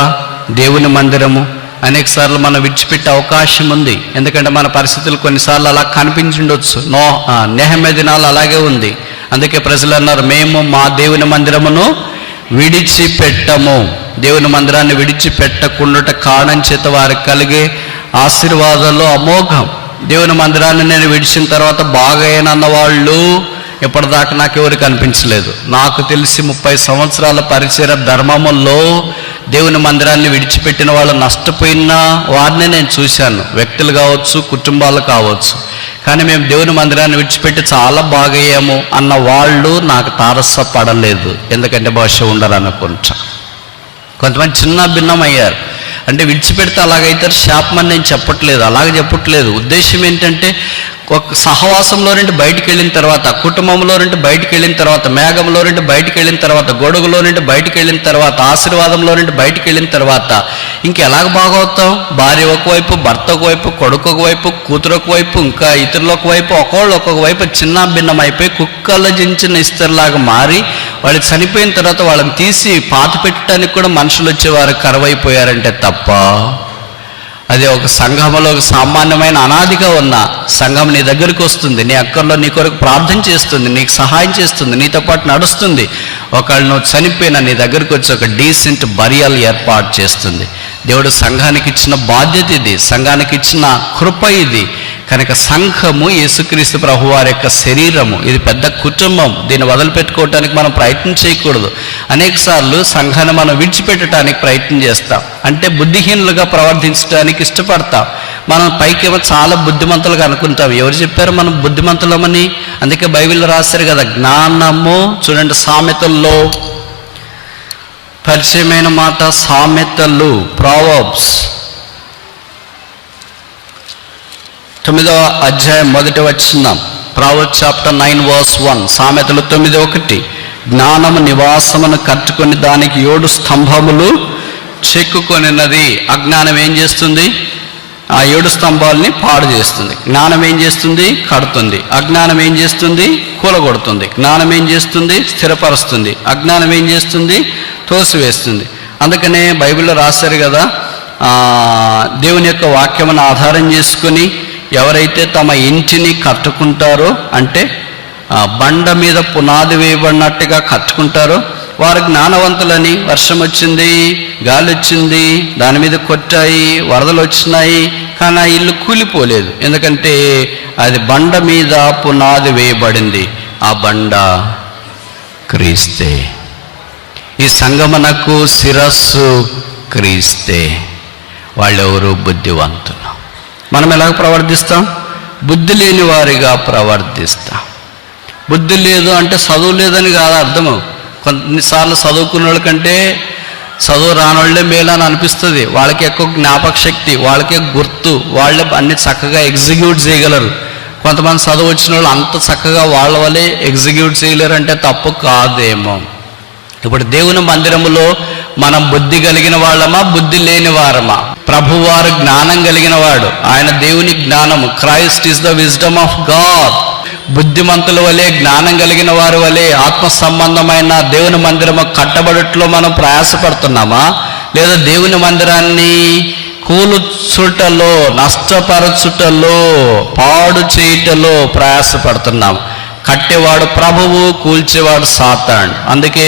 దేవుని మందిరము అనేక సార్లు మనం విడిచిపెట్టే అవకాశం ఉంది. ఎందుకంటే మన పరిస్థితులు కొన్నిసార్లు అలా కనిపించుండొచ్చు. నెహెమ్యా దినాలు అలాగే ఉంది. అందుకే ప్రజలు అన్నారు, మేము మా దేవుని మందిరమును విడిచిపెట్టము. దేవుని మందిరాన్ని విడిచిపెట్టకుండా కారణం చేత వారికి కలిగే ఆశీర్వాదాలు అమోఘం. దేవుని మందిరాన్ని నేను విడిచిన తర్వాత బాగైనన్న వాళ్ళు ఇప్పటిదాకా నాకు ఎవరు కనిపించలేదు. నాకు తెలిసి 30 సంవత్సరాల పరిచయ ధర్మముల్లో దేవుని మందిరాన్ని విడిచిపెట్టిన వాళ్ళు నష్టపోయిన వారిని నేను చూశాను, వ్యక్తులు కావచ్చు, కుటుంబాలు కావచ్చు. కానీ మేము దేవుని మందిరాన్ని విడిచిపెట్టి చాలా బాగయ్యాము అన్న వాళ్ళు నాకు తారసపడలేదు. ఎందుకంటే బహుశా ఉండరనుకుంటా. కొంతమంది చిన్న భిన్నం అయ్యారు. అంటే విడిచిపెడితే అలాగైతే శాపమని నేను చెప్పట్లేదు, అలాగే చెప్పట్లేదు. ఉద్దేశం ఏంటంటే ఒక సహవాసంలో నుండి బయటికి వెళ్ళిన తర్వాత, కుటుంబంలో నుండి బయటికి వెళ్ళిన తర్వాత, మేఘంలో నుండి బయటికి వెళ్ళిన తర్వాత, గొడుగులో నుండి బయటికి వెళ్ళిన తర్వాత, ఆశీర్వాదంలో నుండి బయటికి వెళ్ళిన తర్వాత ఇంకెలాగ బాగవుతాం? భార్య ఒకవైపు, భర్త ఒకవైపు, కొడుకు ఒకవైపు, కూతురు ఒకవైపు, ఇంకా ఇతరులు ఒకవైపు, ఒక్కొక్క వైపు చిన్న భిన్నం అయిపోయి కుక్కల జించిన ఇస్తరులాగా మారి వాళ్ళు చనిపోయిన తర్వాత వాళ్ళని తీసి పాతి పెట్టడానికి కూడా మనుషులు వచ్చేవారు కరువైపోయారంటే తప్ప. అదే ఒక సంఘంలో ఒక సామాన్యమైన అనాదిగా ఉన్న సంఘం నీ దగ్గరికి వస్తుంది, నీ అక్కర్లో నీ కొరకు ప్రార్థన చేస్తుంది, నీకు సహాయం చేస్తుంది, నీతో పాటు నడుస్తుంది. ఒకళ్ళు నువ్వు చనిపోయినా నీ దగ్గరికి వచ్చి ఒక డీసెంట్ బరియల్ ఏర్పాటు చేస్తుంది. దేవుడు సంఘానికి ఇచ్చిన బాధ్యత ఇది, సంఘానికి ఇచ్చిన కృప ఇది. కనుక సంఘము యేసుక్రీస్తు ప్రభువారి యొక్క శరీరము, ఇది పెద్ద కుటుంబం. దీన్ని వదిలిపెట్టుకోవటానికి మనం ప్రయత్నం చేయకూడదు. అనేక సార్లు సంఘాన్ని మనం విడిచిపెట్టడానికి ప్రయత్నం చేస్తాం, అంటే బుద్ధిహీనులుగా ప్రవర్తించడానికి ఇష్టపడతాం. మనం పైకేమో చాలా బుద్ధిమంతులుగా అనుకుంటాం. ఎవరు చెప్పారు మనం బుద్ధిమంతులమని? అందుకే బైబిల్లో రాశారు కదా, జ్ఞానము. చూడండి, సామెతల్లో పరిచయమైన మాట సామెతలు, ప్రావర్బ్స్ 9వ అధ్యాయం 1వ వచనం. Proverbs chapter 9 verse 1. సామెతలు 9:1. జ్ఞానము నివాసమును కట్టుకొని దానికి 7 స్తంభములు చెక్కుకొనినది. అజ్ఞానం ఏం చేస్తుంది? ఆ 7 స్తంభాలని పాడు చేస్తుంది. జ్ఞానం ఏం చేస్తుంది? కడుతుంది. అజ్ఞానం ఏం చేస్తుంది? కూలగొడుతుంది. జ్ఞానం ఏం చేస్తుంది? స్థిరపరుస్తుంది. అజ్ఞానం ఏం చేస్తుంది? తోసివేస్తుంది. అందుకనే బైబిల్లో రాశారు కదా, దేవుని యొక్క వాక్యమును ఆధారం చేసుకుని ఎవరైతే తమ ఇంటిని కట్టుకుంటారో, అంటే బండ మీద పునాది వేయబడినట్టుగా కట్టుకుంటారో వారు జ్ఞానవంతులని. వర్షం వచ్చింది, గాలి వచ్చింది, దాని మీద కొట్టాయి, వరదలు వచ్చినాయి, కానీ ఆ ఇల్లు కూలిపోలేదు. ఎందుకంటే అది బండ మీద పునాది వేయబడింది. ఆ బండ క్రీస్తే. ఈ సంగమనకు శిరస్సు క్రీస్తే. వాళ్ళెవరు? బుద్ధివంతులు. మనం ఎలాగ ప్రవర్తిస్తాం? బుద్ధి లేని వారిగా ప్రవర్తిస్తాం. బుద్ధి లేదు అంటే చదువు లేదని కాదు అర్థము. కొన్నిసార్లు చదువుకున్న వాళ్ళకంటే చదువు రానోళ్ళే మేలని అనిపిస్తుంది. వాళ్ళకి ఎక్కువ జ్ఞాపక శక్తి, వాళ్ళకే గుర్తు, వాళ్ళే అన్ని చక్కగా ఎగ్జిక్యూట్ చేయగలరు. కొంతమంది చదువు వచ్చిన వాళ్ళు అంత చక్కగా వాళ్ళ వల్లే ఎగ్జిక్యూట్ చేయలేరు అంటే తప్పు కాదేమో. ఇప్పుడు దేవుని మందిరములో మనం బుద్ధి కలిగిన వాళ్ళమా, బుద్ధి లేని వారమా? ప్రభువారు జ్ఞానం కలిగిన వాడు, ఆయన దేవుని జ్ఞానము. Christ is the wisdom of God. బుద్ధిమంతుల వలె, జ్ఞానం కలిగిన వారి వలె ఆత్మ సంబంధమైన దేవుని మందిరము కట్టబడట్లో మనం ప్రయాసపడుతున్నామా, లేదా దేవుని మందిరాన్ని కూల్చుటలో, నష్టపరచుటలో, పాడు చేయుటలో ప్రయాసపడుతున్నాం? కట్టేవాడు ప్రభువు, కూల్చేవాడు సాతాను. అందుకే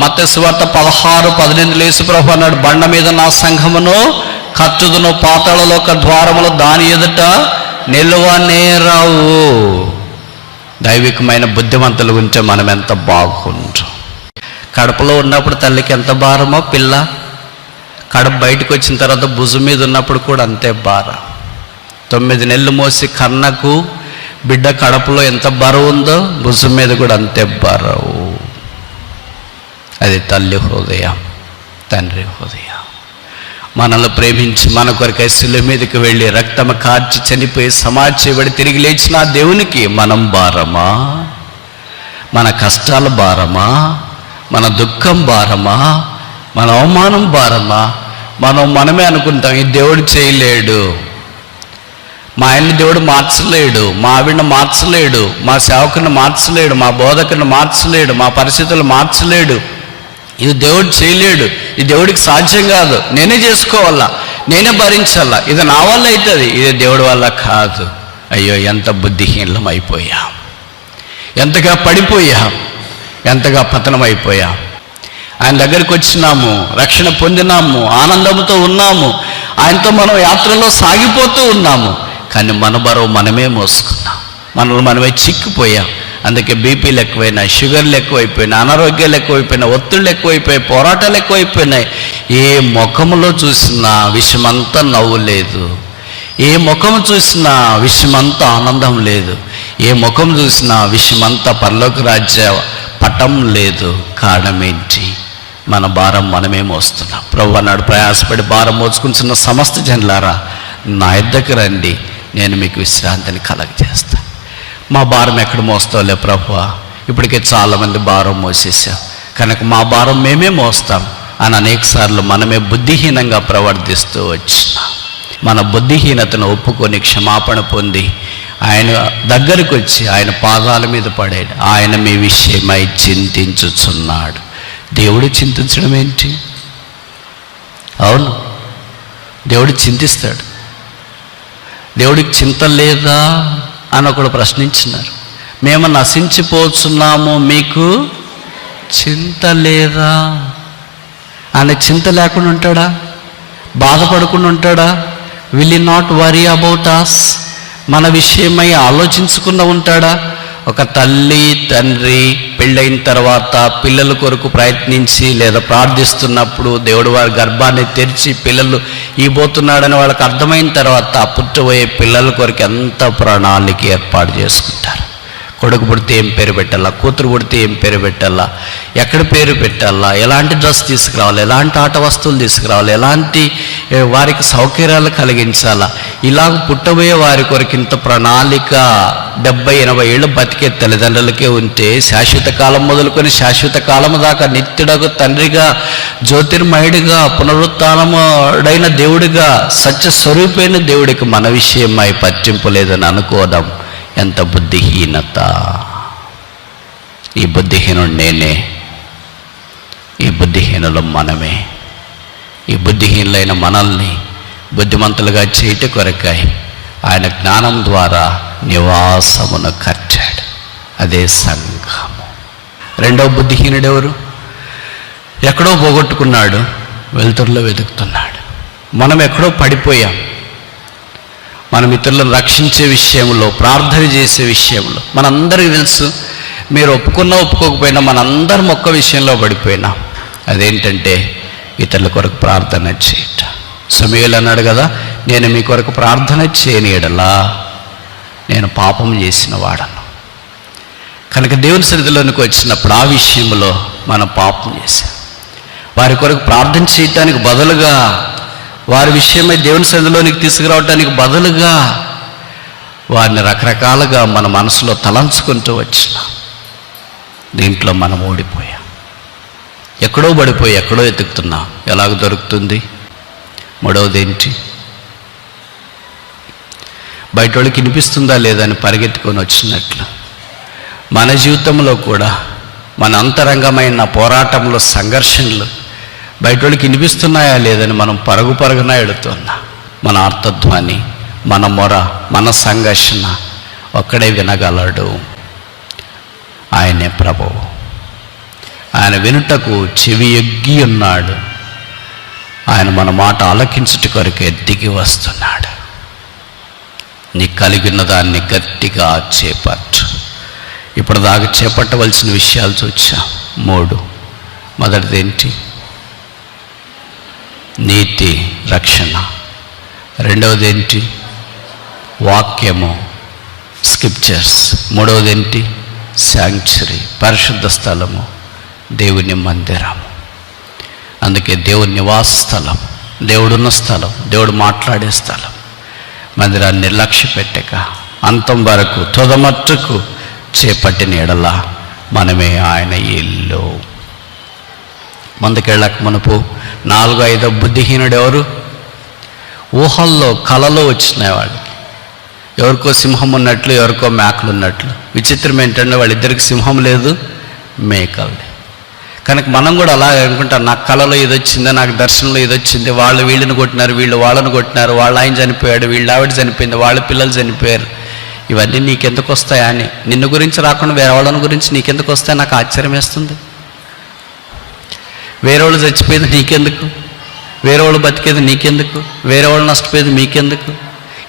మత్తయి సువార్త 16:18 యేసు ప్రభు అన్నాడు, బండ మీద నా సంఘమును కట్టుదును, పాతాళలోక ద్వారములు దాని ఎదుట నిలువనేరావు. దైవికమైన బుద్ధిమంతులు ఉంటే మనం ఎంత బాగుంటాం. కడపలో ఉన్నప్పుడు తల్లికి ఎంత భారమో పిల్ల, కడప బయటకు వచ్చిన తర్వాత భుజం మీద ఉన్నప్పుడు కూడా అంతే భారం. 9 నెలలు మోసి కన్నకు బిడ్డ కడపలో ఎంత బరువు ఉందో భుజం మీద కూడా అంతే బరువు. అది తల్లి హృదయం, తండ్రి హృదయం. మనల్ని ప్రేమించి మన కొరకై శిలువ మీదకి వెళ్ళి రక్తము కార్చి చనిపోయి సమాధి చేయబడి తిరిగి లేచిన దేవునికి మనం భారమా? మన కష్టాలు భారమా? మన దుఃఖం భారమా? మన అవమానం భారమా? మనమే అనుకుంటాం ఈ దేవుడు చేయలేడు, మా ఆయన్ని దేవుడు మార్చలేడు, మా ఆవిడని మార్చలేడు, మా సేవకుని మార్చలేడు, మా బోధకుని మార్చలేడు, మా పరిస్థితులు మార్చలేడు, ఇది దేవుడు చేయలేడు, ఇది దేవుడికి సాధ్యం కాదు, నేనే చేసుకోవాలా, నేనే భరించాలా, ఇది నా వల్ల అవుతుంది, ఇది దేవుడి వల్ల కాదు. అయ్యో, ఎంత బుద్ధిహీనం అయిపోయాం, ఎంతగా పడిపోయాం, ఎంతగా పతనమైపోయాం. ఆయన దగ్గరికి వచ్చినాము, రక్షణ పొందినాము, ఆనందంతో ఉన్నాము, ఆయనతో మనం యాత్రలో సాగిపోతూ ఉన్నాము. కానీ మన బరువు మనమే మోసుకున్నాం, మనల్ని మనమే చిక్కిపోయాం. అందుకే బీపీలు ఎక్కువైనాయి, షుగర్లు ఎక్కువైపోయినాయి, అనారోగ్యాలు ఎక్కువైపోయినాయి, ఒత్తిళ్ళు ఎక్కువైపోయాయి, పోరాటాలు ఎక్కువైపోయినాయి. ఏ ముఖములో చూసినా విషయమంతా నవ్వు లేదు, ఏ ముఖం చూసినా విషయమంతా ఆనందం లేదు, ఏ ముఖం చూసినా విషయమంతా పరలోక రాజ్య పటం లేదు. కారణం ఏంటి? మన భారం మనమే మోస్తున్నాం. ప్రభు అన్నాడు, ప్రయాసపడి భారం మోసుకుంటున్న సమస్త జనులారా నా యొద్దకు రండి, నేను మీకు విశ్రాంతిని కలగజేస్తాను. మా భారం ఎక్కడ మోస్తావులే ప్రభువా, ఇప్పటికే చాలామంది భారం మోసేసాం కనుక మా భారం మేమే మోస్తాం అని అనేకసార్లు మనమే బుద్ధిహీనంగా ప్రవర్తిస్తూ వచ్చినాం. మన బుద్ధిహీనతను ఒప్పుకొని క్షమాపణ పొంది ఆయన దగ్గరికి వచ్చి ఆయన పాదాల మీద పడాడు. ఆయన మీ విషయమై చింతించుచున్నాడు. దేవుడు చింతించడం ఏంటి? అవును, దేవుడు చింతిస్తాడు. దేవుడికి చింత లేదా అని ఒకడు ప్రశ్నించినారు. మేము నశించిపోతున్నాము, మీకు చింత లేదా? ఆయన చింత లేకుండా ఉంటాడా? బాధపడకుండా ఉంటాడా? Will he not worry about us? మన విషయమై ఆలోచించకుండా ఉంటాడా? ఒక తల్లి తండ్రి పెళ్ళైన తర్వాత పిల్లల కొరకు ప్రయత్నించి లేదా ప్రార్థిస్తున్నప్పుడు దేవుడు వారి గర్భాన్ని తెరిచి పిల్లలు ఇవ్వబోతున్నాడని వాళ్ళకి అర్థమైన తర్వాత పుట్టబోయే పిల్లల కొరకు ఎంత ప్రణాళిక ఏర్పాటు చేసుకుంటారు. కొడుకు పుడితే ఏం పేరు పెట్టాలా, కూతురు పుడితే ఏం పేరు పెట్టాలా, ఎక్కడ పేరు పెట్టాలా, ఎలాంటి డ్రెస్ తీసుకురావాలి, ఎలాంటి ఆట వస్తువులు తీసుకురావాలి, ఎలాంటి వారికి సౌకర్యాలు కలిగించాలా, ఇలాగ పుట్టబోయే వారి కొరకు ఇంత ప్రణాళిక 70-80 ఏళ్ళు బతికే తల్లిదండ్రులకే ఉంటే శాశ్వత కాలం మొదలుకొని శాశ్వత కాలము దాకా నిత్యుడకు తండ్రిగా, జ్యోతిర్మయుడిగా, పునరుత్థానముడైన దేవుడిగా, సత్య స్వరూపైన దేవుడికి మన విషయమై పట్టింపు లేదని అనుకోవడం ఎంత బుద్ధిహీనత! ఈ బుద్ధిహీనుడు నేనే, ఈ బుద్ధిహీనులు మనమే. ఈ బుద్ధిహీనులైన మనల్ని బుద్ధిమంతులుగా చేయట కొరకై ఆయన జ్ఞానం ద్వారా నివాసమును కట్టాడు. అదే సంఘము. రెండవ బుద్ధిహీనుడు ఎవరు? ఎక్కడో పోగొట్టుకున్నాడు, వెలుతురులో వెతుకుతున్నాడు. మనం ఎక్కడో పడిపోయాం. మనం ఇతరులను రక్షించే విషయంలో, ప్రార్థన చేసే విషయంలో మనందరికీ తెలుసు. మీరు ఒప్పుకున్నా ఒప్పుకోకపోయినా మనందరం ఒక్క విషయంలో పడిపోయినాం. అదేంటంటే ఇతరుల కొరకు ప్రార్థన చేయట. సమూయేలు అన్నాడు కదా, నేను మీ కొరకు ప్రార్థన చేయని యెడల నేను పాపం చేసిన వాడను. కనుక దేవుని సన్నిధిలోనికి వచ్చినప్పుడు ఆ విషయంలో మనం పాపం చేశాం. వారి కొరకు ప్రార్థన చేయటానికి బదులుగా, వారి విషయమై దేవుని సన్నిధిలోనికి తీసుకురావడానికి బదులుగా వారిని రకరకాలుగా మన మనసులో తలంచుకుంటూ వచ్చినాం. దీంట్లో మనం ఓడిపోయాం. ఎక్కడో పడిపోయి ఎక్కడో ఎతుకుతున్నాం. ఎలాగ దొరుకుతుంది? మూడవది ఏంటి? బయట వాళ్ళకి వినిపిస్తుందా లేదా అని పరిగెత్తుకొని వచ్చినట్లు మన జీవితంలో కూడా మన అంతరంగమైన పోరాటంలో సంఘర్షణలు బయట వాళ్ళకి వినిపిస్తున్నాయా లేదని మనం పరుగున ఎడుతున్నా. మన ఆర్తధ్వని, మన మొర, మన సంఘర్షణ ఒక్కడే వినగలడు. ఆయనే ప్రభువు. ఆయన వినుటకు చెవి ఎగ్గి ఉన్నాడు. ఆయన మన మాట ఆలకించుట కొరకే దిగి వస్తున్నాడు. నీ కలిగిన దాన్ని గట్టిగా చేపట్టు. ఇప్పుడు దాకా చేపట్టవలసిన విషయాలు చూచాం. 3. మొదటిది ఏంటి? నీతి, రక్షణ. రెండవది ఏంటి? వాక్యము, స్క్రిప్చర్స్. మూడవది ఏంటి? శాంక్చురీ, పరిశుద్ధ స్థలము, దేవుని మందిరము. అందుకే దేవుని నివాస స్థలం, దేవుడున్న స్థలం, దేవుడు మాట్లాడే స్థలం. మందిరాన్ని నిర్లక్ష్య పెట్టక అంతం వరకు తుదమట్టుకు చేపట్టిన ఎడల మనమే ఆయన ఇల్లు. ముందుకెళ్ళక మనపు 4-5 బుద్ధిహీనుడు ఎవరు? ఊహల్లో, కలలో వచ్చినాయి వాళ్ళకి. ఎవరికో సింహం ఉన్నట్లు, ఎవరికో మేకలు ఉన్నట్లు. విచిత్రం ఏంటంటే వాళ్ళిద్దరికి సింహం లేదు, మేకలు. కనుక మనం కూడా అలా అనుకుంటాం, నాకు కళలో ఇది వచ్చింది, నాకు దర్శనంలో ఇది వచ్చింది, వాళ్ళు వీళ్ళని కొట్టినారు, వీళ్ళు వాళ్ళని కొట్టినారు, వాళ్ళ ఆయన చనిపోయాడు, వీళ్ళ ఆవిడ చనిపోయింది, వాళ్ళ పిల్లలు చనిపోయారు. ఇవన్నీ నీకెందుకు వస్తాయా అని, నిన్ను గురించి రాకుండా వేరే వాళ్ళని గురించి నీకెందుకు వస్తాయి? నాకు ఆశ్చర్యం వేస్తుంది. వేరే వాళ్ళు చచ్చిపోయేది నీకెందుకు? వేరే వాళ్ళు బతికేది నీకెందుకు? వేరే వాళ్ళు నష్టపోయేది మీకెందుకు?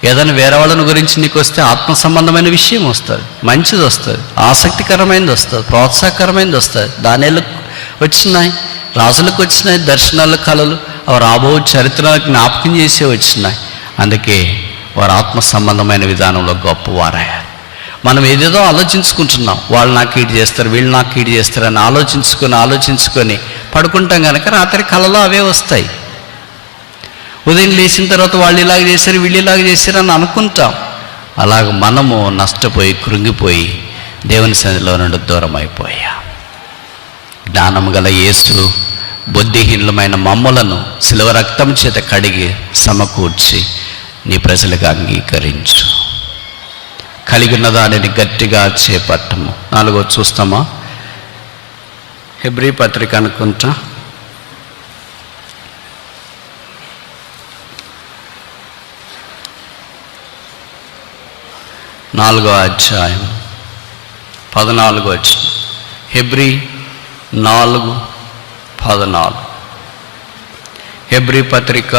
ఏదైనా వేరే వాళ్ళని గురించి నీకు వస్తే ఆత్మ సంబంధమైన విషయం వస్తుంది, మంచిది వస్తుంది, ఆసక్తికరమైనది వస్తుంది, ప్రోత్సాహకరమైనది వస్తుంది. దానిలకు వచ్చినాయి, రాజులకు వచ్చినాయి దర్శనాలు, కళలు, రాబో చరిత్రలకు జ్ఞాపకం చేసే వచ్చినాయి. అందుకే వారు ఆత్మ సంబంధమైన విధానంలో గొప్పవారయ్యారు. మనం ఏదేదో ఆలోచించుకుంటున్నాం, వాళ్ళు నాకు ఈడు చేస్తారు, వీళ్ళు నాకు ఈడు చేస్తారు అని ఆలోచించుకొని పడుకుంటాం కనుక రాత్రి కళలో అవే వస్తాయి. ఉదయం లేచిన తర్వాత వాళ్ళు ఇలాగ చేశారు, వీళ్ళు ఇలాగ చేశారు అని అనుకుంటాం. అలాగ మనము నష్టపోయి కృంగిపోయి దేవుని సన్నిధిలో నుండి దూరం అయిపోయా. జ్ఞానము గల యేసు బుద్ధిహీనులమైన మమ్ములను శిలువ రక్తం చేత కడిగి సమకూర్చి నీ ప్రజలకు అంగీకరించు. కలిగిన దానిని గట్టిగా చేపట్టము. 4 చూస్తామా? హెబ్రీ పత్రిక అనుకుంటా, 4వ అధ్యాయం 14 వచనం. హెబ్రీ 4:14. హెబ్రీ పత్రిక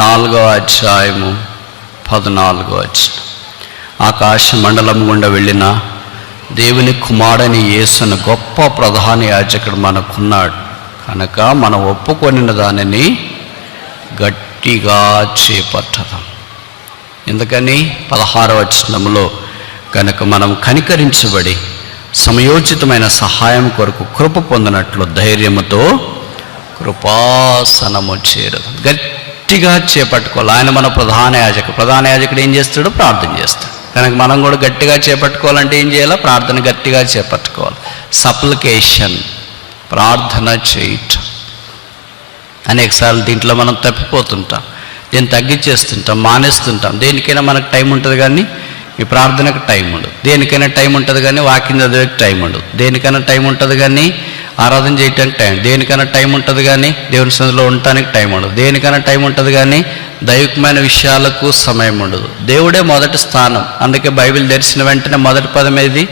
4వ అధ్యాయము 14 వచనం. ఆకాశ మండలం గుండా వెళ్ళిన దేవుని కుమారుని యేసును గొప్ప ప్రధాన యాజకుడు మనకున్నాడు కనుక మనం ఒప్పుకొనిన దానిని గట్టిగా చేపట్టదాం. ఎందుకని 16వ వచనంలో కనుక మనం కనికరించబడి సమయోచితమైన సహాయం కొరకు కృప పొందినట్లు ధైర్యముతో కృపాసనము చేరదు. గట్టిగా చేపట్టుకోవాలి. ఆయన మన ప్రధాన యాజకుడు ఏం చేస్తాడు? ప్రార్థన చేస్తాడు. కనుక మనం కూడా గట్టిగా చేపట్టుకోవాలంటే ఏం చేయాలి? ప్రార్థన గట్టిగా చేపట్టుకోవాలి. సప్లికేషన్, ప్రార్థన చేయటం. అనేకసార్లు దీంట్లో మనం తప్పిపోతుంటాం, దీన్ని తగ్గించేస్తుంటాం, మానేస్తుంటాం. దేనికైనా మనకు టైం ఉంటుంది కానీ ఈ ప్రార్థనకు టైం ఉండదు. దేనికైనా టైం ఉంటుంది కానీ వాకింగ్ చదివేకి టైం ఉండదు. దేనికైనా టైం ఉంటుంది కానీ ఆరాధన చేయటానికి టైం, దేనికైనా టైం ఉంటుంది కానీ దేవుని సన్నిధిలో ఉండటానికి టైం ఉండదు. దేనికైనా టైం ఉంటుంది కానీ దైవికమైన విషయాలకు సమయం ఉండదు. దేవుడే మొదటి స్థానం. అందుకే బైబిల్ తెరిచిన వెంటనే మొదటి పదం ఏది?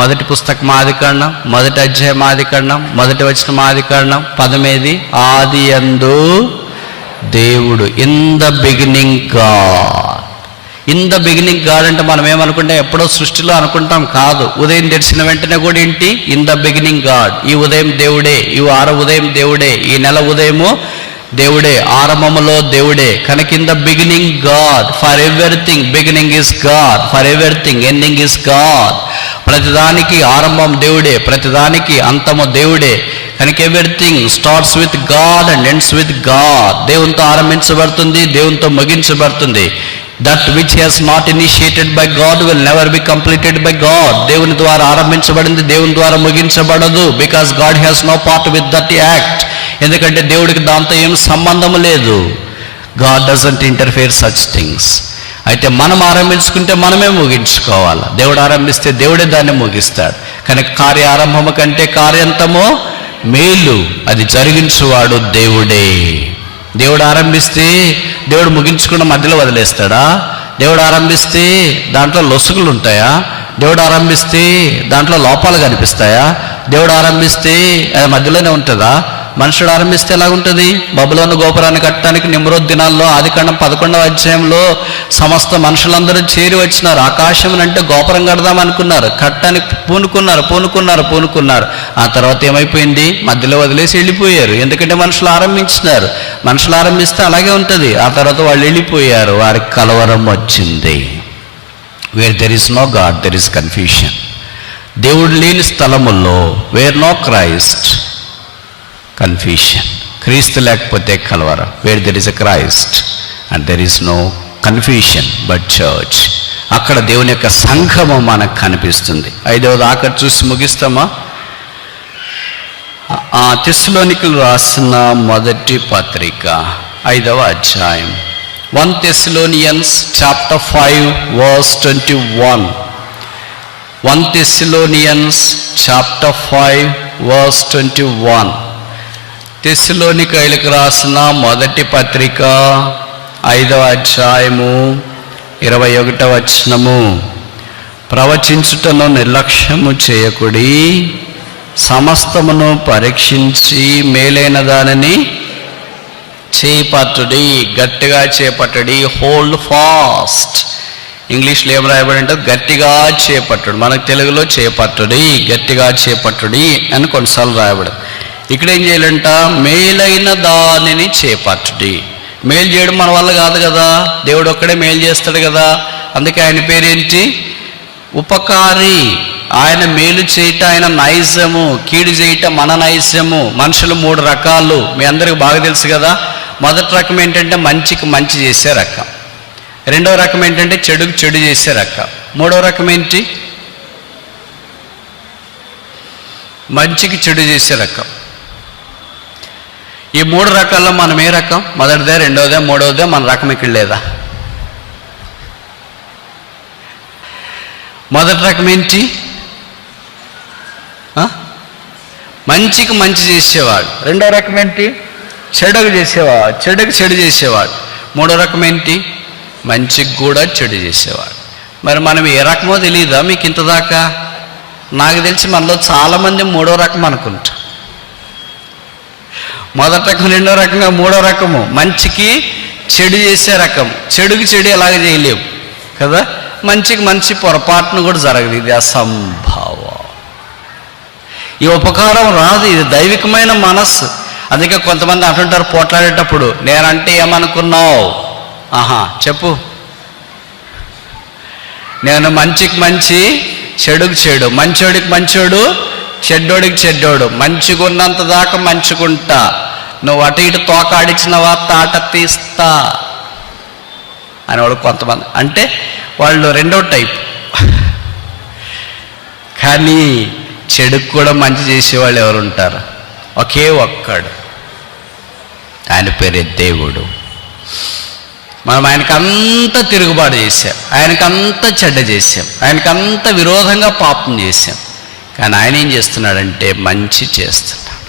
మొదటి పుస్తకం ఆదికాండం, మొదటి అధ్యాయం ఆదికాండం, మొదటి వచనం ఆదికాండం. పదమేది? ఆది యందు దేవుడు. In the beginning God. In the beginning God అంటే మనం ఏమనుకుంటాం? ఎప్పుడో సృష్టిలో అనుకుంటాం. కాదు. ఉదయం తెరిచిన వెంటనే కూడా ఏంటి? In the beginning God. ఈ ఉదయం దేవుడే, ఈ వార ఉదయం దేవుడే, ఈ నెల ఉదయము దేవుడే, ఆరంభములో దేవుడే. కనుక in the beginning God. For everything beginning is God, for everything ending is God. ప్రతిదానికి ఆరంభం దేవుడే, ప్రతిదానికి అంతము దేవుడే. కనుక everything starts with God and ends with God. దేవునితో ఆరంభించబడుతుంది, దేవునితో ముగించబడుతుంది. That which has not initiated by God will never be completed by God. దేవుని ద్వారా ఆరంభించబడింది దేవుని ద్వారా ముగించబడదు. Because God has no part with that act. ఎందుకంటే దేవుడికి దాంతో ఏం సంబంధం లేదు. God doesn't interfere such things. అయితే మనం ఆరంభించుకుంటే మనమే ముగించుకోవాలి. దేవుడు ఆరంభిస్తే దేవుడే దాన్ని ముగిస్తాడు. కనుక కార్య ఆరంభము కంటే కార్యంతము మేలు. అది జరిగించువాడు దేవుడే. దేవుడు ఆరంభిస్తే దేవుడు ముగించకుండా మధ్యలో వదిలేస్తాడా? దేవుడు ఆరంభిస్తే దాంట్లో లొసుగులు ఉంటాయా? దేవుడు ఆరంభిస్తే దాంట్లో లోపాలు కనిపిస్తాయా? దేవుడు ఆరంభిస్తే అది మధ్యలోనే ఉంటుందా? మనుషుడు ఆరంభిస్తే ఎలాగుంటుంది? బబులోను గోపురాన్ని కట్టడానికి నిమ్రోద్ దినాల్లో ఆదికాండం 11వ అధ్యాయంలో సమస్త మనుషులందరూ చేరి వచ్చినారు. ఆకాశం అంటే గోపురం కడదాం అనుకున్నారు, కట్టడానికి పూనుకున్నారు. ఆ తర్వాత ఏమైపోయింది? మధ్యలో వదిలేసి వెళ్ళిపోయారు. ఎందుకంటే మనుషులు ఆరంభించినారు. మనుషులు ఆరంభిస్తే అలాగే ఉంటుంది. ఆ తర్వాత వాళ్ళు వెళ్ళిపోయారు. వారికి కలవరం వచ్చింది. Where there is no God there is confusion. దేవుడు లేని స్థలముల్లో వేర్ నో క్రైస్ట్, కన్ఫ్యూషన్. క్రీస్తు లేకపోతే కలవరం. Where there is a Christ and there is no confusion but church. అక్కడ దేవుని యొక్క సంఘము మనకు కనిపిస్తుంది. 5వది ఆఖరి చూసి ముగిస్తామా? తెస్సలోనికలు రాసిన మొదటి పత్రిక 5వ అధ్యాయం. 1 Thessalonians chapter 5 verse 21. 1 Thessalonians chapter 5 verse 21. తెస్సలోనికైలకు రాసిన మొదటి పత్రిక 5వ అధ్యాయము 21వ వచనము. ప్రవచించుటను నిర్లక్ష్యము చేయకుడి, సమస్తమును పరీక్షించి మేలైన దానిని చేపట్టుడి, గట్టిగా చేపట్టడి. Hold fast. ఇంగ్లీష్లో ఏం రాయబడి ఉంటుంది? గట్టిగా చేపట్టుడు. మనకు తెలుగులో చేపట్టుడి, గట్టిగా చేపట్టుడి అని కొన్నిసార్లు రాయబడి. ఇక్కడ ఏం చేయాలంట? మేలైన దానిని చేపట్టుడి. మేలు చేయడం మన వల్ల కాదు కదా, దేవుడు ఒక్కడే మేలు చేస్తాడు కదా. అందుకే ఆయన పేరేంటి? ఉపకారి. ఆయన మేలు చేయట ఆయన నైజము, కీడు చేయట మన నైజము. మనుషులు 3 రకాలు, మీ అందరికి బాగా తెలుసు కదా. మొదటి రకం ఏంటంటే మంచికి మంచి చేసే రకం. రెండవ రకం ఏంటంటే చెడుకు చెడు చేసే రకం. మూడవ రకం ఏంటి? మంచికి చెడు చేసే రకం. ఈ 3 రకాల్లో మనం ఏ రకం? మొదటిదే, రెండవదే, మూడవదే మన రకం ఇక్కడ లేదా? మొదటి రకం ఏంటి? మంచికి మంచి చేసేవాడు. రెండో రకం ఏంటి? చెడుకు చేసేవాడు, చెడుకు చెడు చేసేవాడు. మూడో రకం ఏంటి? మంచికి కూడా చెడు చేసేవాడు. మరి మనం ఏ రకమో తెలియదా మీకు ఇంతదాకా? నాకు తెలిసి మనలో చాలామంది 3వ రకం అనుకుంటా. మొదటి రకం, రెండో రకంగా, 3వ రకము మంచికి చెడు చేసే రకం. చెడుకి చెడు ఎలాగ చేయలేవు కదా. మంచికి మంచి పొరపాటును కూడా జరగదు. ఇది అసంభవం. ఈ ఉపకారం రాదు. ఇది దైవికమైన మనస్సు. అందుకే కొంతమంది అంటుంటారు పోట్లాడేటప్పుడు, నేనంటే ఏమనుకున్నావు? చెప్పు. నేను మంచికి మంచి, చెడుకు చెడు. మంచోడికి మంచోడు, చెడ్డోడికి చెడ్డోడు. మంచిగా ఉన్నంత దాకా మంచుకుంటా. నువ్వు అటు ఇటు తోక ఆడించినవా తాట తీస్తా అనేవాడు కొంతమంది. అంటే వాళ్ళు రెండో టైప్. కానీ చెడుకు కూడా మంచి చేసేవాళ్ళు ఎవరు ఉంటారు? ఒకే ఒక్కడు, ఆయన పేరే దేవుడు. మనం ఆయనకంతా తిరుగుబాటు చేశాం, ఆయనకంతా చెడ్డ చేశాం, ఆయనకంతా విరోధంగా పాపం చేశాం. కానీ ఆయన ఏం చేస్తున్నాడంటే మంచి చేస్తున్నాడు.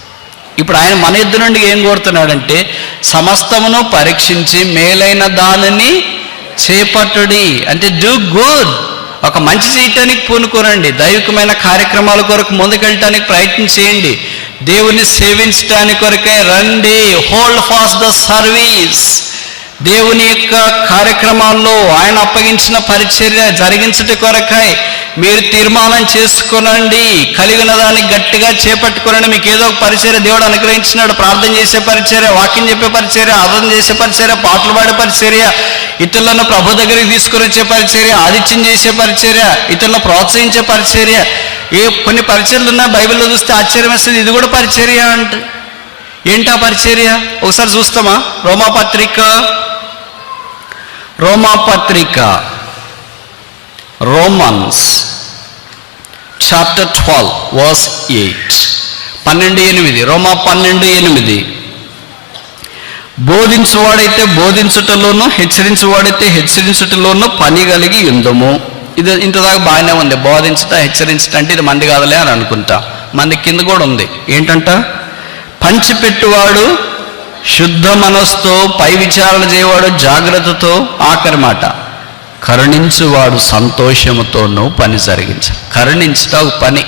ఇప్పుడు ఆయన మన ఇద్దరు నుండి ఏం కోరుతున్నాడంటే సమస్తమును పరీక్షించి మేలైన దానిని చేపట్టుడి. అంటే డూ గుడ్. ఒక మంచి చేయటానికి పూనుకోనండి. దైవికమైన కార్యక్రమాల కొరకు ముందుకెళ్ళటానికి ప్రయత్నం చేయండి. దేవుని సేవించడానికి కొరకే రండి. Hold fast the service. దేవుని యొక్క కార్యక్రమాల్లో ఆయన అప్పగించిన పరిచర్య జరిగించట కొరకై మీరు తీర్మానం చేసుకునండి. కలిగిన దాన్ని గట్టిగా చేపట్టుకునండి. మీకు ఏదో ఒక పరిచర్య దేవుడు అనుగ్రహించినాడు. ప్రార్థన చేసే పరిచర్య, వాక్యం చెప్పే పరిచర్య, ఆరాధన చేసే పరిచర్య, పాటలు పాడే పరిచర్య, ఇతరులను ప్రభు దగ్గరికి తీసుకుని వచ్చే పరిచర్య, ఆదిత్యం చేసే పరిచర్య, ఇతరులను ప్రోత్సహించే పరిచర్య. కొన్ని పరిచర్యలు ఉన్నా బైబిల్లో చూస్తే ఆశ్చర్యం వేస్తుంది. ఇది కూడా పరిచర్య అంటే ఏంటా పరిచర్య? ఒకసారి చూస్తామా? రోమాపత్రిక రోమన్స్ చాప్టర్ 12 verse 8. 12:8. రోమా 12:8. బోధించువాడైతే బోధించుటలోను, హెచ్చరించువాడైతే హెచ్చరించుటలోను పని కలిగి ఉందము. ఇది ఇంతదాకా బాగానే ఉంది. బోధించుట, హెచ్చరించుట అంటే ఇది మంది కాదులే అని అనుకుంటా. మంది కింద కూడా ఉంది. ఏంటంట? పంచిపెట్టువాడు శుద్ధ మనస్సుతో, పై విచారణ చేయవాడు జాగ్రత్తతో, ఆఖరి మాట కరుణించువాడు సంతోషముతోనూ పని జరిగించాలి. కరుణించుట ఒక పని.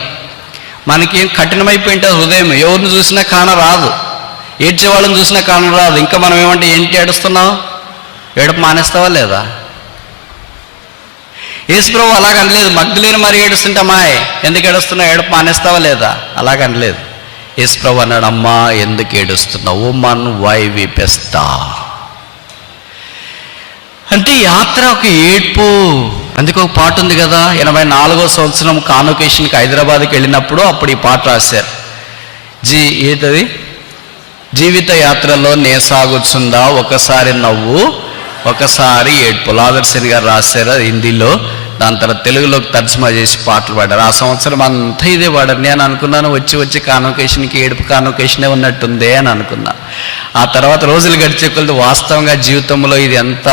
మనకేం కఠినమైపోయింటే హృదయం. ఎవరిని చూసినా కానరాదు, ఏడ్చేవాళ్ళని చూసినా కానరాదు. ఇంకా మనం ఏమంటే ఏంటి ఏడుస్తున్నావు? ఏడుపు మానేస్తావా లేదా? యేసుప్రభు అలాగనలేదు. మగ్ధులేని మరి ఏడుస్తుంటే అమ్మాయి ఎందుకు ఏడుస్తున్నావు, ఏడుపు మానేస్తావా లేదా? అలాగనలేదు. యేసుప్రభు అన్నాడు, అమ్మా ఎందుకు ఏడుస్తున్నావు? ఉమ్మన్ వై వీపెస్తా అంటే యాత్ర ఒక ఏడ్పు. అందుకే ఒక పాట ఉంది కదా, 84వ సంవత్సరం కాన్వకేషన్కి హైదరాబాద్కి వెళ్ళినప్పుడు అప్పుడు ఈ పాట రాశారు. ఏదది? జీవిత యాత్రలో నే సాగుచుందా ఒకసారి నవ్వు ఒకసారి ఏడ్పు. లాదర్శన్ గారు రాశారు అది హిందీలో. దాని తర్వాత తెలుగులోకి తర్జుమా చేసి పాటలు పాడారు. ఆ సంవత్సరం అంతా ఇదే పాడారు. నేను అనుకున్నాను వచ్చి కాన్వకేషన్కి ఏడుపు కాన్వకేషనే ఉన్నట్టుందే అని అనుకున్నా. ఆ తర్వాత రోజులు గడిచే కొద్ది వాస్తవంగా జీవితంలో ఇది ఎంత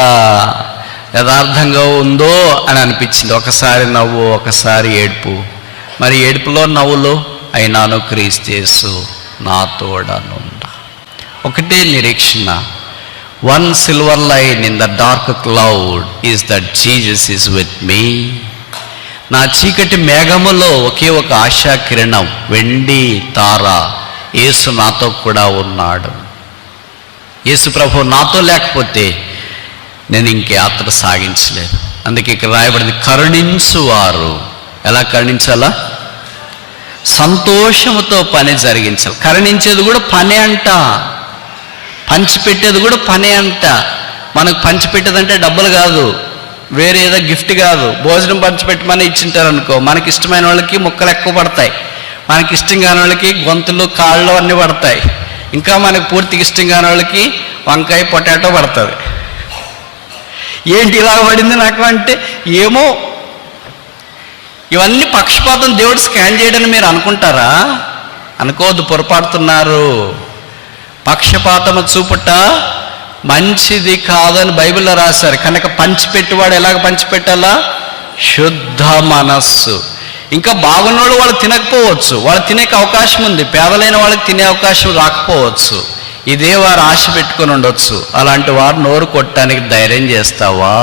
యథార్థంగా ఉందో అని అనిపించింది. ఒకసారి నవ్వు ఒకసారి ఏడుపు. మరి ఏడుపులో నవ్వులో అయినాను క్రీస్తు యేసు నా తోడనుండా. ఒకటే నిరీక్షణ. One silver line in the dark cloud is that Jesus is with me. నా చీకటి మేఘములో ఒకే ఒక ఆశా కిరణం, వెండి తార, యేసు నాతో కూడా ఉన్నాడు. యేసు ప్రభు నాతో లేకపోతే నేను ఇంక యాత్ర సాగించలేదు. అందుకే ఇక్కడ రాయబడింది, కరుణించువారు. ఎలా కరుణించాలా? సంతోషముతో పని జరిగించాలి. కరుణించేది కూడా పనే అంట, పంచిపెట్టేది కూడా పనే అంట. మనకు పంచిపెట్టేదంటే డబ్బులు కాదు, వేరే ఏదో గిఫ్ట్ కాదు. భోజనం పంచిపెట్టమని ఇచ్చింటారు అనుకో, మనకి ఇష్టమైన వాళ్ళకి ముక్కలు ఎక్కువ పడతాయి, మనకి ఇష్టం కాని వాళ్ళకి గొంతులు కాళ్ళు అన్నీ పడతాయి, ఇంకా మనకు పూర్తిగా ఇష్టం కాని వాళ్ళకి వంకాయ పొటాటో పడుతుంది. ఏంటి ఇలా పడింది నాకు అంటే, ఏమో. ఇవన్నీ పక్షపాతం దేవుడు స్కాన్ చేయడని మీరు అనుకుంటారా? అనుకోవద్దు, పొరపాడుతున్నారు. పక్షపాతము చూపుట మంచిది కాదని బైబిల్లో రాశారు. కనుక పంచిపెట్టువాడు ఎలాగ పంచిపెట్టాలా? శుద్ధ మనస్సు. ఇంకా బాగున్నోళ్ళు వాళ్ళు తినకపోవచ్చు, వాళ్ళు తినేక అవకాశం ఉంది, పేదలైన వాళ్ళకి తినే అవకాశం రాకపోవచ్చు. ఇదే వారు ఆశ పెట్టుకొని ఉండొచ్చు. అలాంటి వారు నోరు కొట్టడానికి ధైర్యం చేస్తావా?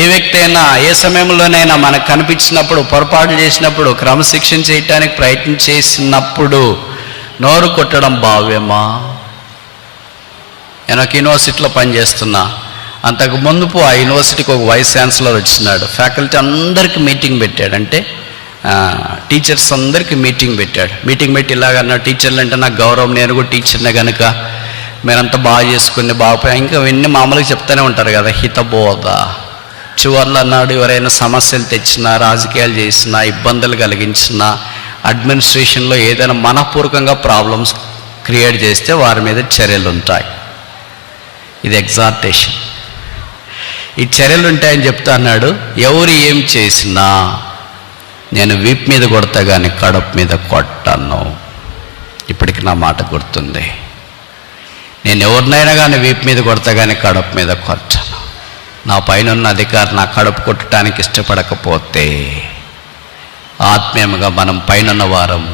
ఏ వ్యక్తి అయినా ఏ సమయంలోనైనా మనకు కనిపించినప్పుడు, పొరపాటు చేసినప్పుడు, క్రమశిక్షణ చేయటానికి ప్రయత్నం చేసినప్పుడు నోరు కొట్టడం భావ్యమా? నేను ఒక యూనివర్సిటీలో పనిచేస్తున్నా. అంతకు ముందుపు ఆ యూనివర్సిటీకి ఒక వైస్ ఛాన్సలర్ వచ్చినాడు. ఫ్యాకల్టీ అందరికీ మీటింగ్ పెట్టాడు. అంటే టీచర్స్ అందరికీ మీటింగ్ పెట్టాడు. మీటింగ్ పెట్టి ఇలాగన్నా, టీచర్లు అంటే నాకు గౌరవం, నేను కూడా టీచర్నే కనుక మీరంతా బాగా చేసుకుని బాగుపోయా, ఇంకా ఇవన్నీ మామూలుగా చెప్తూనే ఉంటారు కదా, హితబోధ. చివర్లో అన్నాడు, ఎవరైనా సమస్యలు తెచ్చినా, రాజకీయాలు చేసినా, ఇబ్బందులు కలిగించినా, అడ్మినిస్ట్రేషన్లో ఏదైనా మనపూర్వకంగా ప్రాబ్లమ్స్ క్రియేట్ చేస్తే వారి మీద చర్యలు ఉంటాయి. ఇది ఎగ్జార్టేషన్. ఈ చర్యలు ఉంటాయని చెప్తా అన్నాడు. ఎవరు ఏం చేసినా నేను వీపు మీద కొడతా కానీ కడుపు మీద కొట్టాను. ఇప్పటికి నా మాట గుర్తుంది. నేను ఎవరినైనా కానీ వీపు మీద కొడతా కానీ కడుపు మీద కొట్టాను. నా పైన ఉన్న అధికారి నా కడుపు కొట్టడానికి ఇష్టపడకపోతే, ఆత్మీయంగా మనం పైన వారం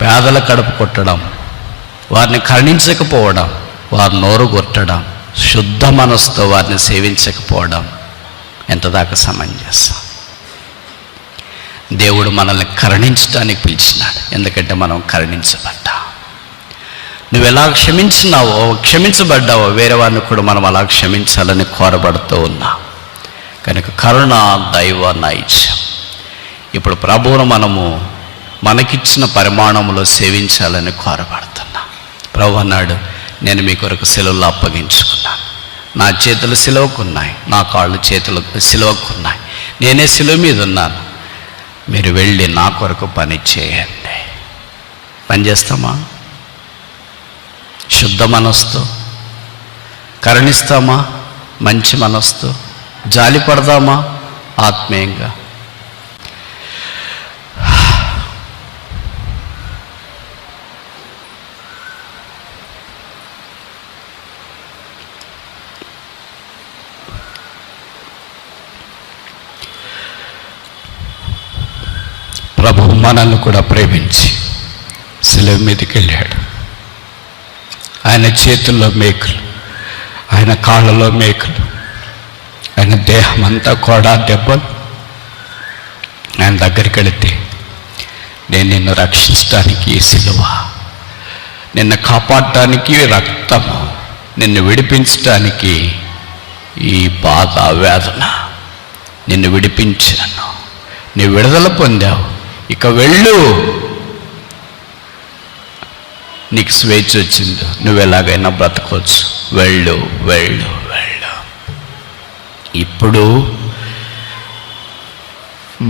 పేదల కడుపు కొట్టడం, వారిని కరుణించకపోవడం, వారి నోరు కొట్టడం, శుద్ధ మనసుతో వారిని సేవించకపోవడం ఎంత దాకా సమంజసం? దేవుడు మనల్ని కరుణించడానికి పిలిచినాడు. ఎందుకంటే మనం కరుణించబడ్డా. నువ్వు ఎలా క్షమించబడ్డావో వేరే వారిని కూడా మనం అలా క్షమించాలని కోరబడుతూ ఉన్నా. కనుక కరుణ దైవ నైత్యం. ఇప్పుడు ప్రభువును మనము మనకిచ్చిన పరిమాణంలో సేవించాలని కోరబడుతున్నా. ప్రభు అన్నాడు, నేను మీ కొరకు సిలువలో అప్పగించుకున్నాను. నా చేతులు సిలువకున్నాయి, నా కాళ్ళు చేతులు సిలువకున్నాయి, నేనే సిలువ మీద ఉన్నాను. మీరు వెళ్ళి నా కొరకు పని చేయండి. పని చేస్తామా? శుద్ధ మనస్తో కరుణిస్తామా? మంచి మనస్తో జాలి పడదామా? ఆత్మీయంగా ప్రభు మనల్ని కూడా ప్రేమించి శిలువ మీదకి వెళ్ళాడు. ఆయన చేతుల్లో మేకులు, ఆయన కాళ్ళలో మేకులు, ఆయన దేహం అంతా కూడా దెబ్బలు. ఆయన దగ్గరికి వెళితే, నేను నిన్ను రక్షించడానికి ఈ శిలువ, నిన్ను కాపాడటానికి రక్తము, నిన్ను విడిపించడానికి ఈ బాధ వేదన, నిన్ను విడిపించాను, నీ విడుదల పొందావు, ఇక వెళ్ళు, నీకు స్వేచ్ఛ వచ్చింది, నువ్వు ఎలాగైనా బ్రతకొచ్చు, వెళ్ళు వెళ్ళు వెళ్ళు. ఇప్పుడు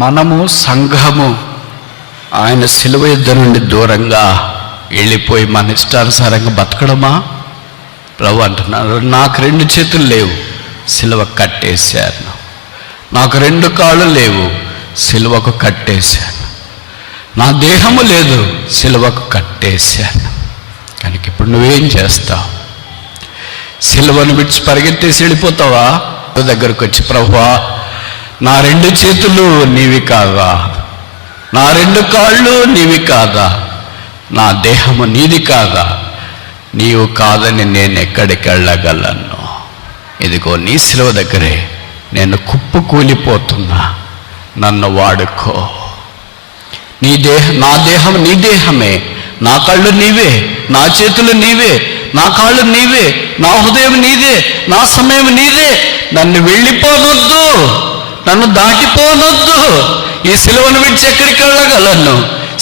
మనము సంఘము ఆయన సిలువ యుద్ధ నుండి దూరంగా వెళ్ళిపోయి మన ఇష్టానుసారంగా బతకడమా? ప్రభు అంటున్నారు, నాకు 2 చేతులు లేవు, సిలువ కట్టేశాను. నాకు 2 కాళ్ళు లేవు, సిలువకు కట్టేశాను. నా దేహము లేదు, సిలువకు కట్టేశాను. కనుక ఇప్పుడు నువ్వేం చేస్తావు? సిలువను విడిచి పరిగెత్తేసి వెళ్ళిపోతావా? దగ్గరకు వచ్చి, ప్రభువా, నా 2 చేతులు నీవి కాదా, నా 2 కాళ్ళు నీవి కాదా, నా దేహము నీది కాదా, నీవు కాదని నేను ఎక్కడికి వెళ్ళగలను? ఇదిగో నీ సిలువ దగ్గరే నేను కుప్పు కూలిపోతున్నా, నన్ను వాడుకో. నా దేహం నీ దేహమే, నా కళ్ళు నీవే, నా చేతులు నీవే, నా కాళ్ళు నీవే, నా హృదయం నీదే, నా సమయం నీదే. నన్ను వెళ్ళిపోనొద్దు, నన్ను దాటిపోనొద్దు. ఈ సిలువను విడిచి ఎక్కడికి వెళ్ళగలను?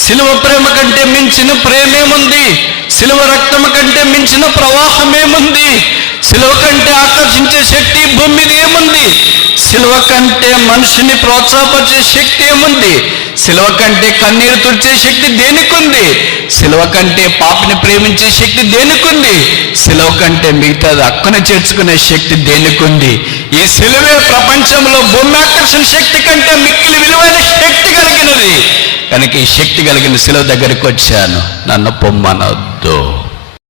సిలువ ప్రేమ కంటే మించిన ప్రేమేముంది? సిలువ రక్తము కంటే మించిన ప్రవాహమేముంది? సిలువ కంటే ఆకర్షించే శక్తి భూమి మీద ఏముంది? సిలువ కంటే మనిషిని ప్రోత్సాహపరిచే శక్తి ఏముంది? సిలువ కంటే కన్నీరు తుడిచే శక్తి దేనికుంది? సిలువ కంటే పాపిని ప్రేమించే శక్తి దేనికుంది? సిలువ కంటే మిగతాది అక్కున చేర్చుకునే శక్తి దేనికుంది? ఈ సిలువే ప్రపంచంలో భూమి ఆకర్షణ శక్తి కంటే మిక్కిలి విలువైన శక్తి కలిగినది. కనుక ఈ శక్తి కలిగిన సిలువ దగ్గరికి వచ్చాను, నన్ను పొమ్మనొద్దు.